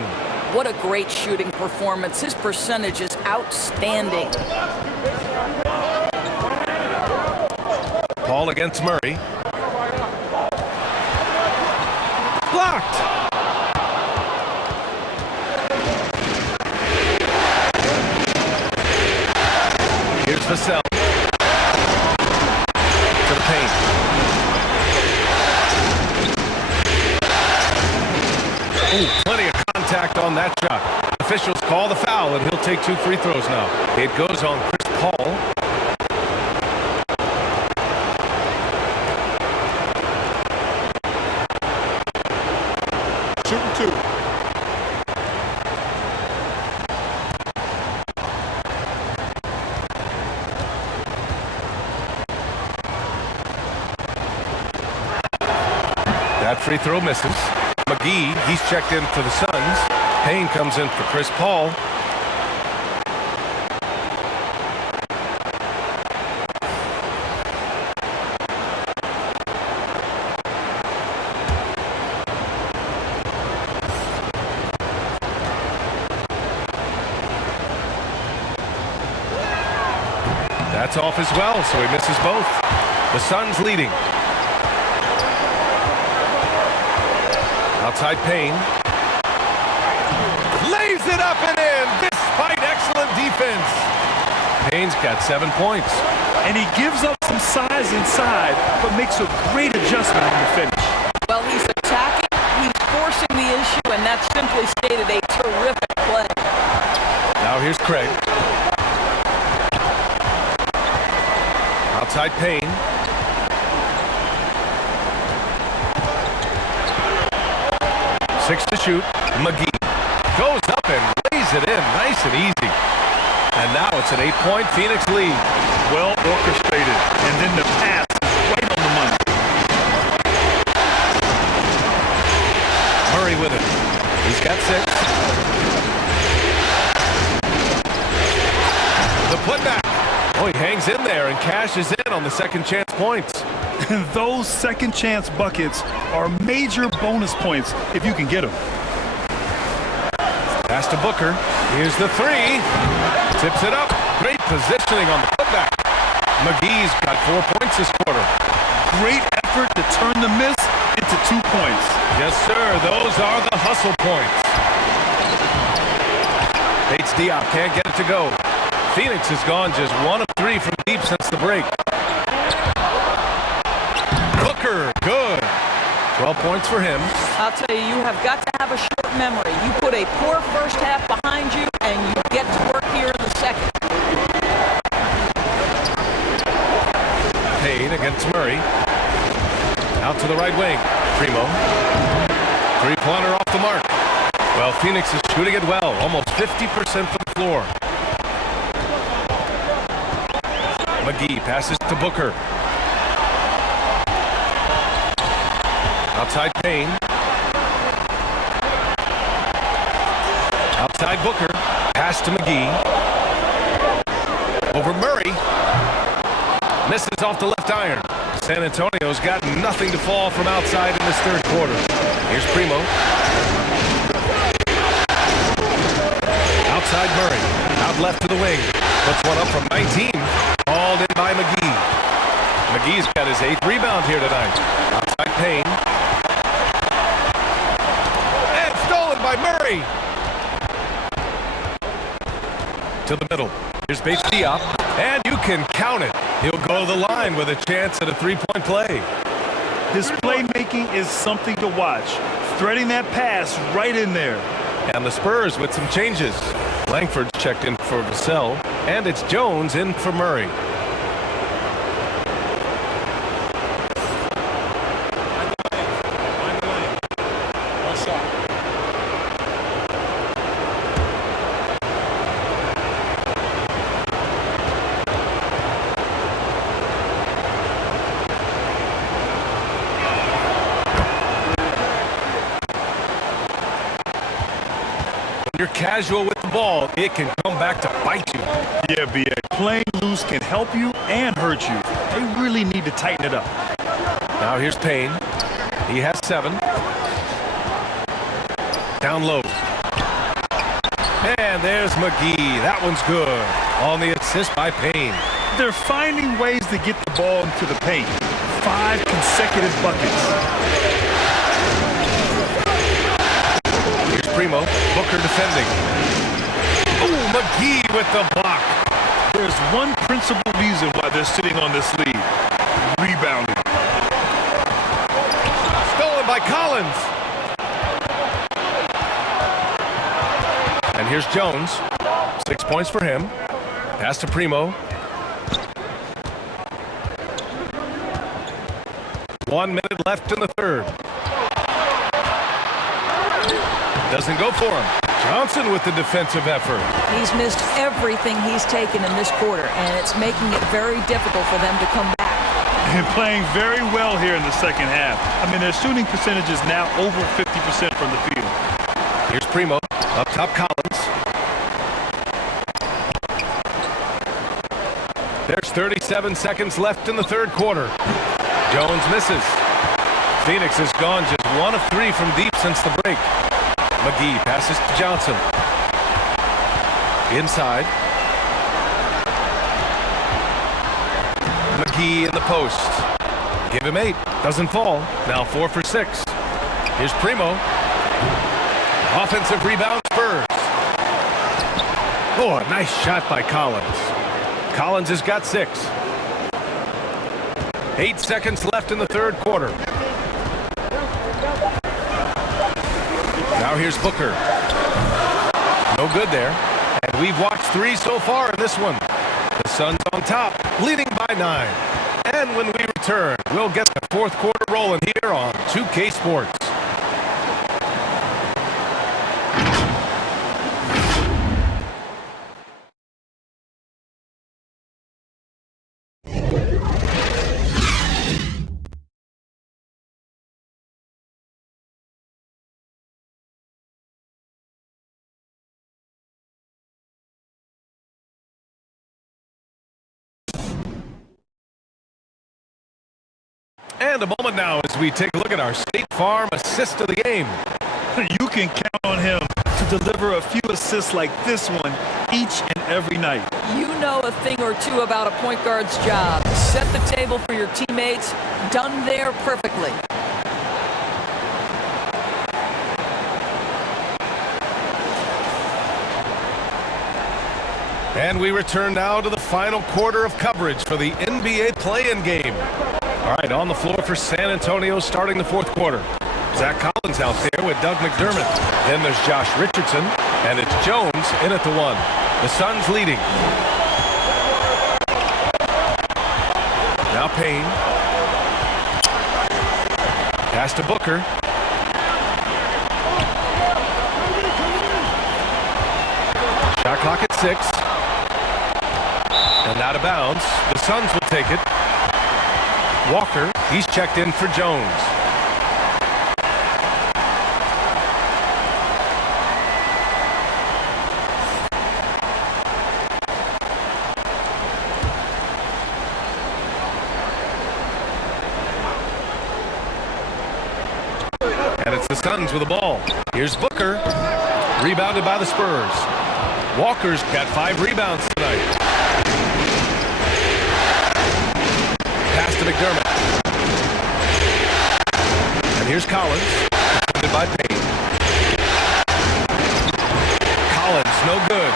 What a great shooting performance. His percentage is outstanding. Paul against Murray. Blocked. Here's Vassell. To the paint. Ooh, plenty of contact on that shot. Officials call the foul, and he'll take 2 free throws now. It goes on Chris Paul. Shooting 2. That free throw misses. McGee, he's checked in for the Suns. Payne comes in for Chris Paul. That's off as well, so he misses both. The Suns leading. Outside Payne. Lays it up and in despite excellent defense. Payne's got 7 points. and he gives up some size inside, but makes a great adjustment on the finish. Well, he's attacking, he's forcing the issue, and that's simply stated a terrific play. Now here's Craig. Outside Payne. Six to shoot. McGee goes up and lays it in nice and easy. And now it's an 8-point Phoenix lead. Well orchestrated, and then the pass is right on the money. Murray with it. He's got 6. The putback. Oh, he hangs in there and cashes in on the second chance points. And those second chance buckets are major bonus points if you can get them. Pass to Booker. Here's the 3. Tips it up. Great positioning on the putback. McGee's got 4 points this quarter. Great effort to turn the miss into 2 points. Yes, sir. Those are the hustle points. Bates Diop can't get it to go. Phoenix has gone just 1 of 3 from deep since the break. Booker, good. 12 points for him. I'll tell you, you have got to have a short memory. You put a poor first half behind you, and you get to work here in the second. Payne against Murray. Out to the right wing. Primo. 3-pointer off the mark. Well, Phoenix is shooting it well. Almost 50% from the floor. McGee passes to Booker. Outside Payne. Outside Booker. Pass to McGee. Over Murray. Misses off the left iron. San Antonio's got nothing to fall from outside in this third quarter. Here's Primo. Outside Murray. Out left to the wing. Puts one up from 19. Hauled in by McGee. McGee's got his 8th rebound here tonight. Outside Payne. And stolen by Murray. To the middle. Here's Bates Diop. And you can count it. He'll go to the line with a chance at a 3-point play. His playmaking is something to watch. Threading that pass right in there. And the Spurs with some changes. Langford checked in for Vassell, and it's Jones in for Murray. You're casual with the ball, it can come back to bite you. Yeah, B.A. Playing loose can help you and hurt you. They really need to tighten it up. Now here's Payne. He has 7. Down low. And there's McGee. That one's good. On the assist by Payne. They're finding ways to get the ball into the paint. 5 consecutive buckets. Primo, Booker defending. Oh, McGee with the block. There's one principal reason why they're sitting on this lead. Rebounding. Stolen by Collins. And here's Jones. 6 points for him. Pass to Primo. 1 minute left in the third. Doesn't go for him. Johnson with the defensive effort. He's missed everything he's taken in this quarter, and it's making it very difficult for them to come back. And playing very well here in the second half. I mean, their shooting percentage is now over 50% from the field. Here's Primo. Up top, Collins. There's 37 seconds left in the third quarter. Jones misses. Phoenix has gone just 1 of 3 from deep since the break. McGee passes to Johnson. Inside. McGee in the post. Give him 8. Doesn't fall. Now 4 for 6. Here's Primo. Offensive rebound, Spurs. Oh, a nice shot by Collins. Collins has got 6. 8 seconds left in the third quarter. Now here's Booker. No good there. And we've watched 3 so far in this one. The Suns on top, leading by 9. And when we return, we'll get the fourth quarter rolling here on 2K Sports. And a moment now as we take a look at our State Farm assist of the game. You can count on him to deliver a few assists like this one each and every night. You know a thing or two about a point guard's job. Set the table for your teammates. Done there perfectly. And we return now to the final quarter of coverage for the NBA play-in game. All right, on the floor for San Antonio starting the fourth quarter. Zach Collins out there with Doug McDermott. Then there's Josh Richardson, and it's Jones in at the 1. The Suns leading. Now Payne. Pass to Booker. Shot clock at 6. And out of bounds. The Suns will take it. Walker, he's checked in for Jones. And it's the Suns with the ball. Here's Booker, rebounded by the Spurs. Walker's got 5 rebounds tonight. Pass to McDermott. And here's Collins, defended by Payne. Collins, no good.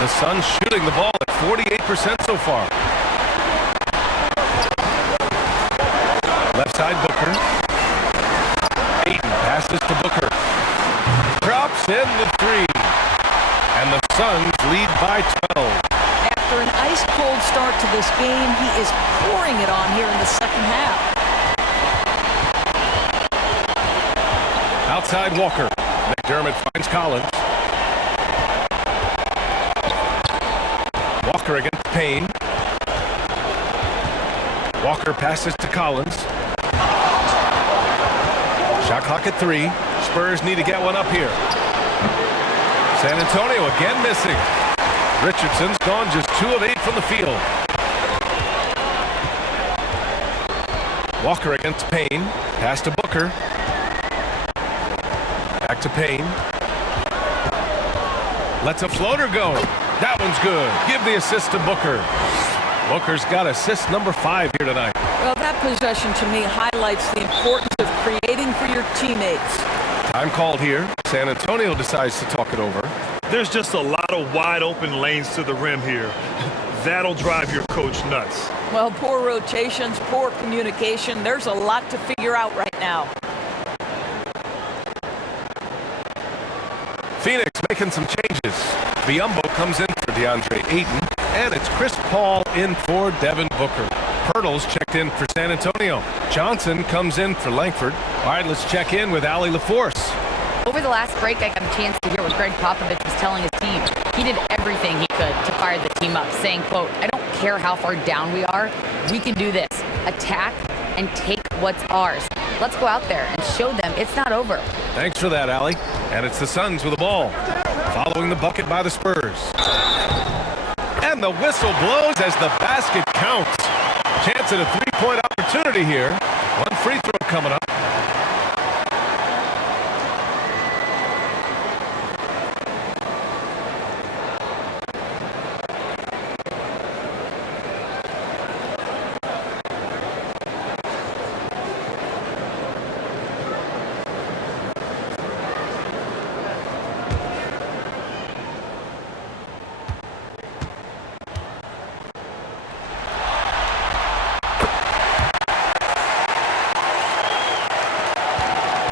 The Suns shooting the ball at 48% so far. Left side, Booker. Ayton passes to Booker. Drops in the 3. And the Suns lead by 12. After an ice-cold start to this game, he is pouring it on here in the second half. Outside Walker. McDermott finds Collins. Walker against Payne. Walker passes to Collins. Shot clock at 3. Spurs need to get one up here. San Antonio again missing. Richardson's gone just 2 of 8 from the field. Walker against Payne. Pass to Booker. Back to Payne. Lets a floater go. That one's good. Give the assist to Booker. Booker's got assist number 5 here tonight. Well, that possession to me highlights the importance of creating for your teammates. Time called here. San Antonio decides to talk it over. There's just a lot of wide open lanes to the rim here. That'll drive your coach nuts. Well, poor rotations, poor communication. There's a lot to figure out right now. Phoenix making some changes. Biyombo comes in for DeAndre Ayton, and it's Chris Paul in for Devin Booker. Pirtle's checked in for San Antonio. Johnson comes in for Langford. All right, let's check in with Allie LaForce. Over the last break, I got a chance to hear what Greg Popovich was telling his team. He did everything he could to fire the team up, saying, quote, "I don't care how far down we are. We can do this. Attack and take what's ours. Let's go out there and show them it's not over." Thanks for that, Allie. And it's the Suns with the ball. Following the bucket by the Spurs. And the whistle blows as the basket counts. Chance at a 3-point opportunity here. One free throw coming up.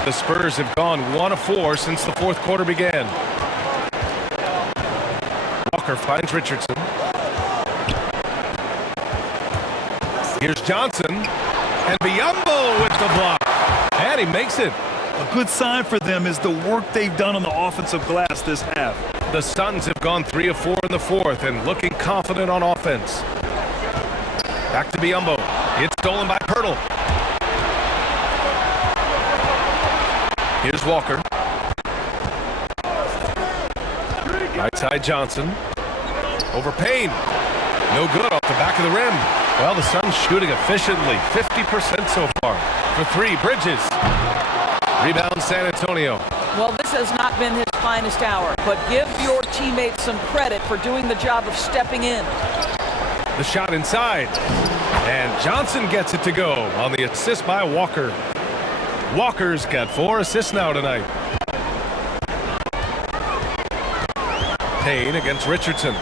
The Spurs have gone 1 of 4 since the fourth quarter began. Walker finds Richardson. Here's Johnson. And Biyombo with the block. And he makes it. A good sign for them is the work they've done on the offensive glass this half. The Suns have gone 3 of 4 in the fourth and looking confident on offense. Back to Biyombo. It's stolen by Pirtle. Here's Walker. Right side Johnson. Over Payne. No good off the back of the rim. Well, the Suns shooting efficiently. 50% so far. For 3, Bridges. Rebound San Antonio. Well, this has not been his finest hour, but give your teammates some credit for doing the job of stepping in. The shot inside. And Johnson gets it to go on the assist by Walker. Walker's got 4 assists now tonight. Payne against Richardson.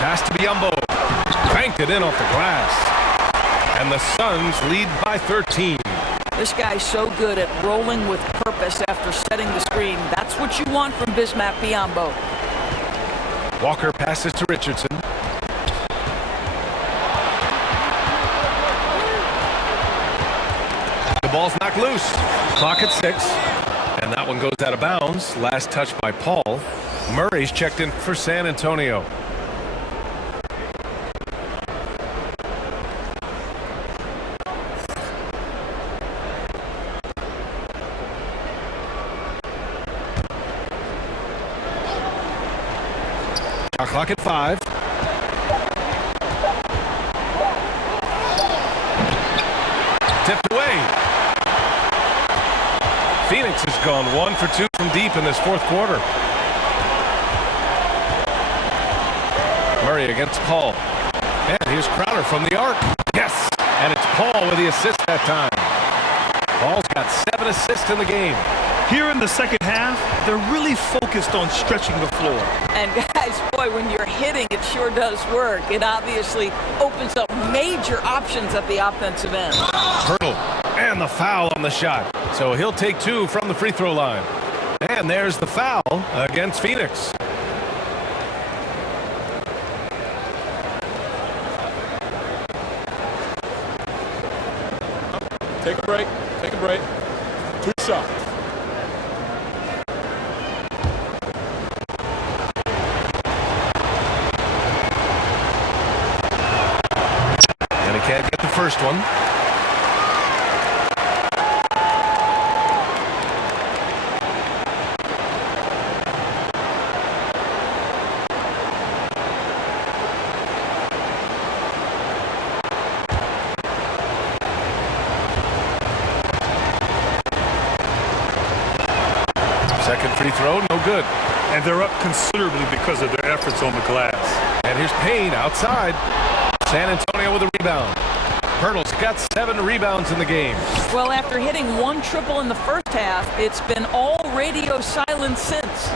Pass to Biyombo. Banked it in off the glass. And the Suns lead by 13. This guy's so good at rolling with purpose after setting the screen. That's what you want from Bismack Biyombo. Walker passes to Richardson. The ball's knocked loose. Clock at 6. And that one goes out of bounds. Last touch by Paul. Murray's checked in for San Antonio. Clock at 5. Tipped away. Phoenix has gone 1 for 2 from deep in this fourth quarter. Murray against Paul. And here's Crowder from the arc. Yes! And it's Paul with the assist that time. Paul's got 7 assists in the game. Here in the second half, they're really focused on stretching the floor. And guys, boy, when you're hitting, it sure does work. It obviously opens up major options at the offensive end. Pirtle, and the foul on the shot. So he'll take 2 from the free throw line. And there's the foul against Phoenix. Take a break. Take a break. 2 shots. Can't get the first one. Second free throw, no good. And they're up considerably because of their efforts on the glass. And here's Payne outside. San Antonio with a rebound. Pirtle's got 7 rebounds in the game. Well, after hitting 1 triple in the first half, it's been all radio silence since.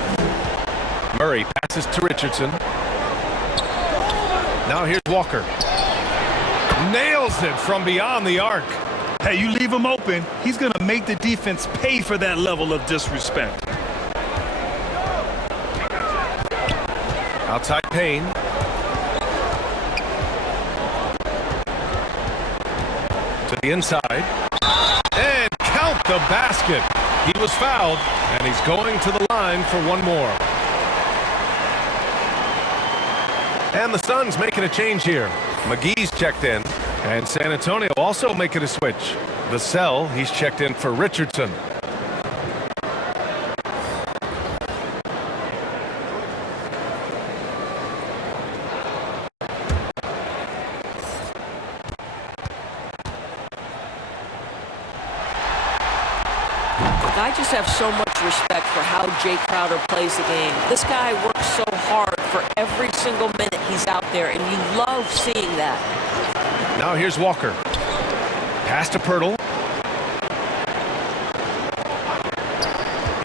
Murray passes to Richardson. Now here's Walker. Nails it from beyond the arc. Hey, you leave him open, he's going to make the defense pay for that level of disrespect. Outside Payne. To the inside. And count the basket. He was fouled, and he's going to the line for 1 more. And the Suns making a change here. McGee's checked in, and San Antonio also making a switch. Vassell, he's checked in for Richardson. I just have so much respect for how Jay Crowder plays the game. This guy works so hard for every single minute he's out there, and you love seeing that. Now here's Walker. Pass to Pirtle.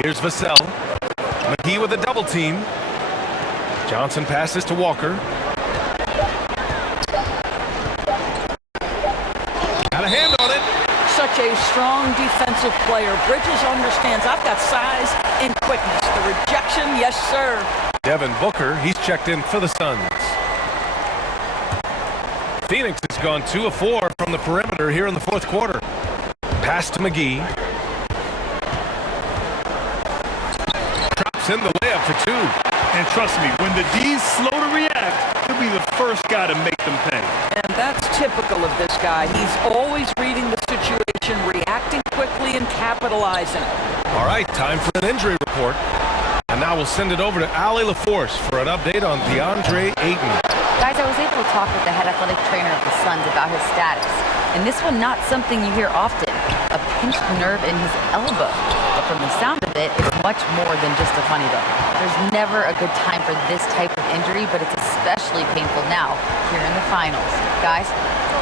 Here's Vassell. McGee with a double team. Johnson passes to Walker. Such a strong defensive player. Bridges understands I've got size and quickness. The rejection, yes, sir. Devin Booker, he's checked in for the Suns. Phoenix has gone 2 of 4 from the perimeter here in the fourth quarter. Pass to McGee. Drops in the layup for 2. And trust me, when the D's slow to react, he'll be the first guy to make them pay. And that's typical of this guy. He's always reading the situation, reacting quickly, and capitalizing. All right, time for an injury report. And now we'll send it over to Allie LaForce for an update on DeAndre Ayton. Guys, I was able to talk with the head athletic trainer of the Suns about his status. And this one, not something you hear often. A pinched nerve in his elbow. But from the sound of it, it's much more than just a funny bone. There's never a good time for this type of injury, but it's especially painful now, here in the finals. Guys?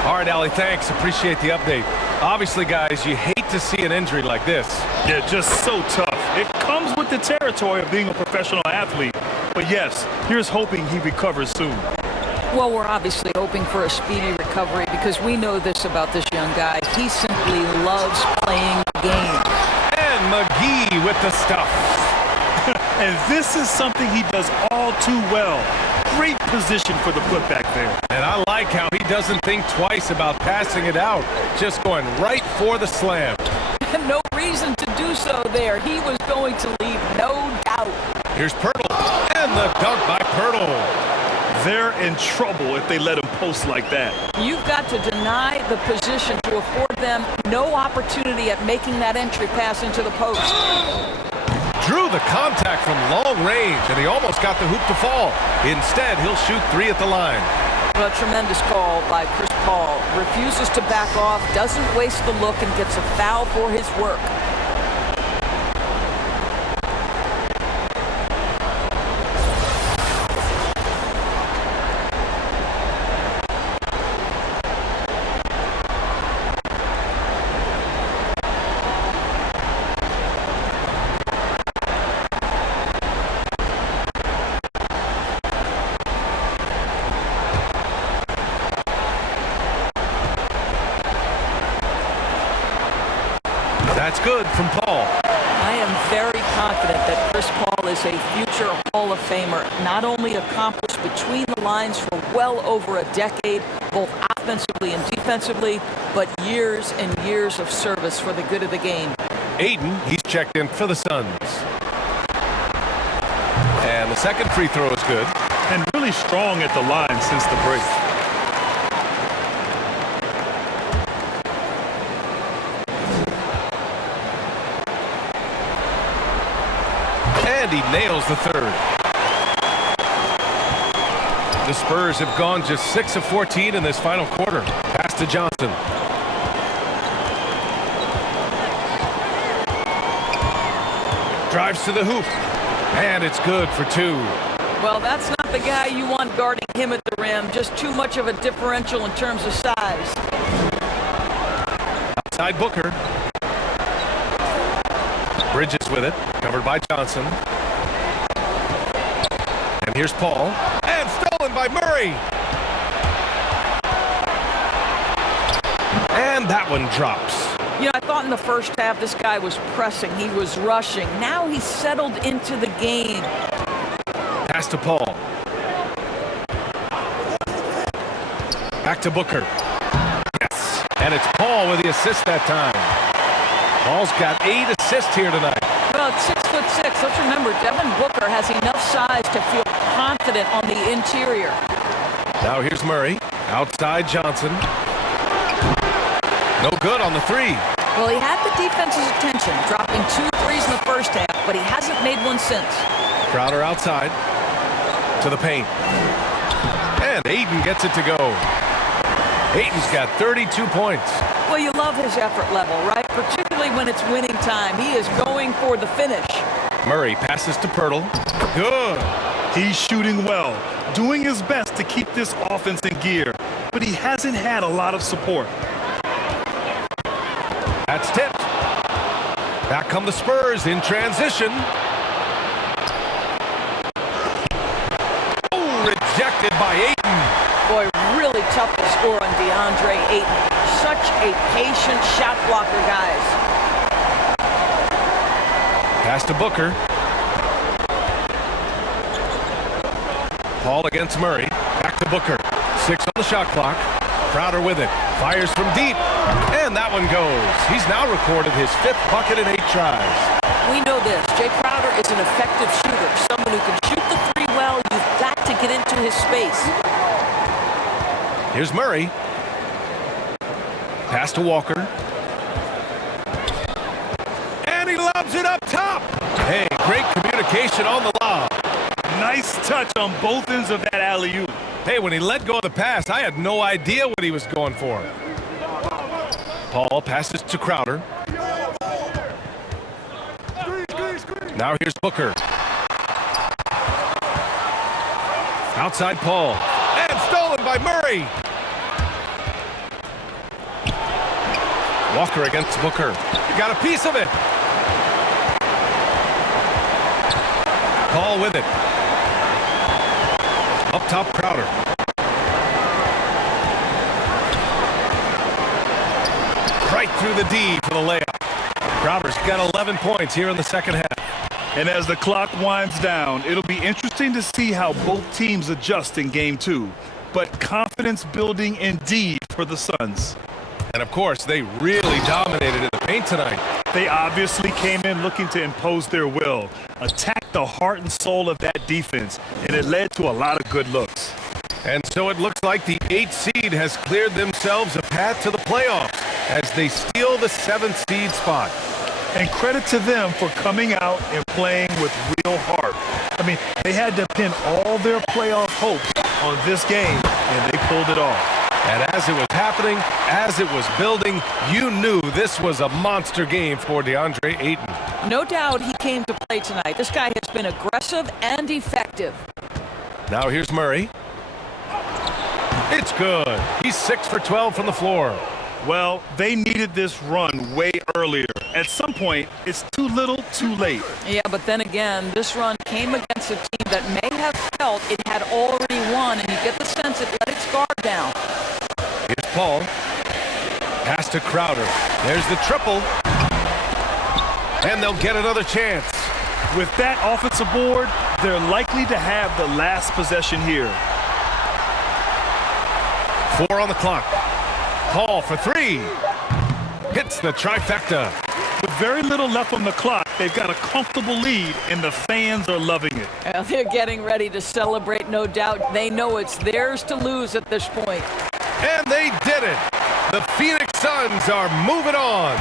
All right, Allie, thanks. Appreciate the update. Obviously, guys, you hate to see an injury like this. Yeah, just so tough. It comes with the territory of being a professional athlete. But yes, here's hoping he recovers soon. Well, we're obviously hoping for a speedy recovery because we know this about this young guy. He simply loves playing the game. And McGee with the stuff. And this is something he does all too well. Great position for the putback there. And I like how he doesn't think twice about passing it out. Just going right for the slam. No reason to do so there. He was going to leave, no doubt. Here's Pirtle. And the dunk by Pirtle. They're in trouble if they let him post like that. You've got to deny the position to afford them no opportunity at making that entry pass into the post. Drew the contact from long range, and he almost got the hoop to fall. Instead, he'll shoot 3 at the line. A tremendous call by Chris Paul. Refuses to back off, doesn't waste the look, and gets a foul for his work. That's good from Paul. I am very confident that Chris Paul is a future Hall of Famer. Not only accomplished between the lines for well over a decade, both offensively and defensively, but years and years of service for the good of the game. Ayton, he's checked in for the Suns. And the second free throw is good. And really strong at the line since the break. And he nails the third. The Spurs have gone just 6 of 14 in this final quarter. Pass to Johnson. Drives to the hoop. And it's good for 2. Well, that's not the guy you want guarding him at the rim. Just too much of a differential in terms of size. Outside Booker. Bridges with it. Covered by Johnson. And here's Paul. And stolen by Murray. And that one drops. You know, I thought in the first half this guy was pressing. He was rushing. Now he's settled into the game. Pass to Paul. Back to Booker. Yes. And it's Paul with the assist that time. Paul's got 8 assists here tonight. Well, it's 6'6". Let's remember, Devin Booker has enough size to feel confident on the interior. Now here's Murray. Outside Johnson. No good on the 3. Well, he had the defense's attention, dropping 2 threes in the first half, but he hasn't made one since. Crowder outside. To the paint. And Ayton gets it to go. Ayton's got 32 points. Well, you love his effort level, right? Particularly when it's winning time. He is going for the finish. Murray passes to Pirtle. Good. He's shooting well, doing his best to keep this offense in gear, but he hasn't had a lot of support. That's tipped. Back come the Spurs in transition. Oh, rejected by Ayton. Boy, really tough to score on DeAndre Ayton. Such such a patient shot blocker, guys. Pass to Booker. Paul against Murray. Back to Booker. 6 on the shot clock. Crowder with it. Fires from deep. And that one goes. He's now recorded his 5th bucket in 8 tries. We know this. Jay Crowder is an effective shooter. Someone who can shoot the three well. You've got to get into his space. Here's Murray. Pass to Walker. And he lobs it up top. Hey, great communication on the lob. Nice touch on both ends of that alley-oop. Hey, when he let go of the pass, I had no idea what he was going for. Paul passes to Crowder. Now here's Booker. Outside Paul. And stolen by Murray. Walker against Booker. He got a piece of it. Paul with it. Up top, Crowder. Right through the D for the layup. Crowder's got 11 points here in the second half. And as the clock winds down, it'll be interesting to see how both teams adjust in Game 2. But confidence building indeed for the Suns. And of course, they really dominated in the paint tonight. They obviously came in looking to impose their will, attack the heart and soul of that defense, and it led to a lot of good looks. And so it looks like the 8th seed has cleared themselves a path to the playoffs as they steal the 7th seed spot. And credit to them for coming out and playing with real heart. I mean, they had to pin all their playoff hopes on this game, and they pulled it off. And as it was happening, as it was building, you knew this was a monster game for DeAndre Ayton. No doubt he came to play tonight. This guy has been aggressive and effective. Now here's Murray. It's good. He's 6 for 12 from the floor. Well, they needed this run way earlier. At some point, it's too little, too late. Yeah, but then again, this run came against a team that may have felt it had already won, and you get the sense it let its guard down. Here's Paul. Pass to Crowder. There's the triple. And they'll get another chance. With that offensive board, they're likely to have the last possession here. 4 on the clock. Paul for 3. Hits the trifecta. With very little left on the clock, they've got a comfortable lead, and the fans are loving it. Well, they're getting ready to celebrate, no doubt. They know it's theirs to lose at this point. And they did it. The Phoenix Suns are moving on.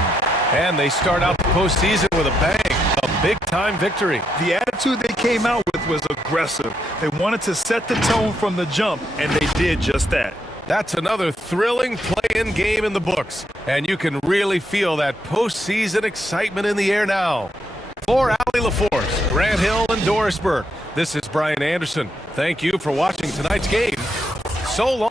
And they start out the postseason with a bang. A big-time victory. The attitude they came out with was aggressive. They wanted to set the tone from the jump, and they did just that. That's another thrilling play-in game in the books. And you can really feel that postseason excitement in the air now. For Allie LaForce, Grant Hill, and Doris Burke, this is Brian Anderson. Thank you for watching tonight's game. So long.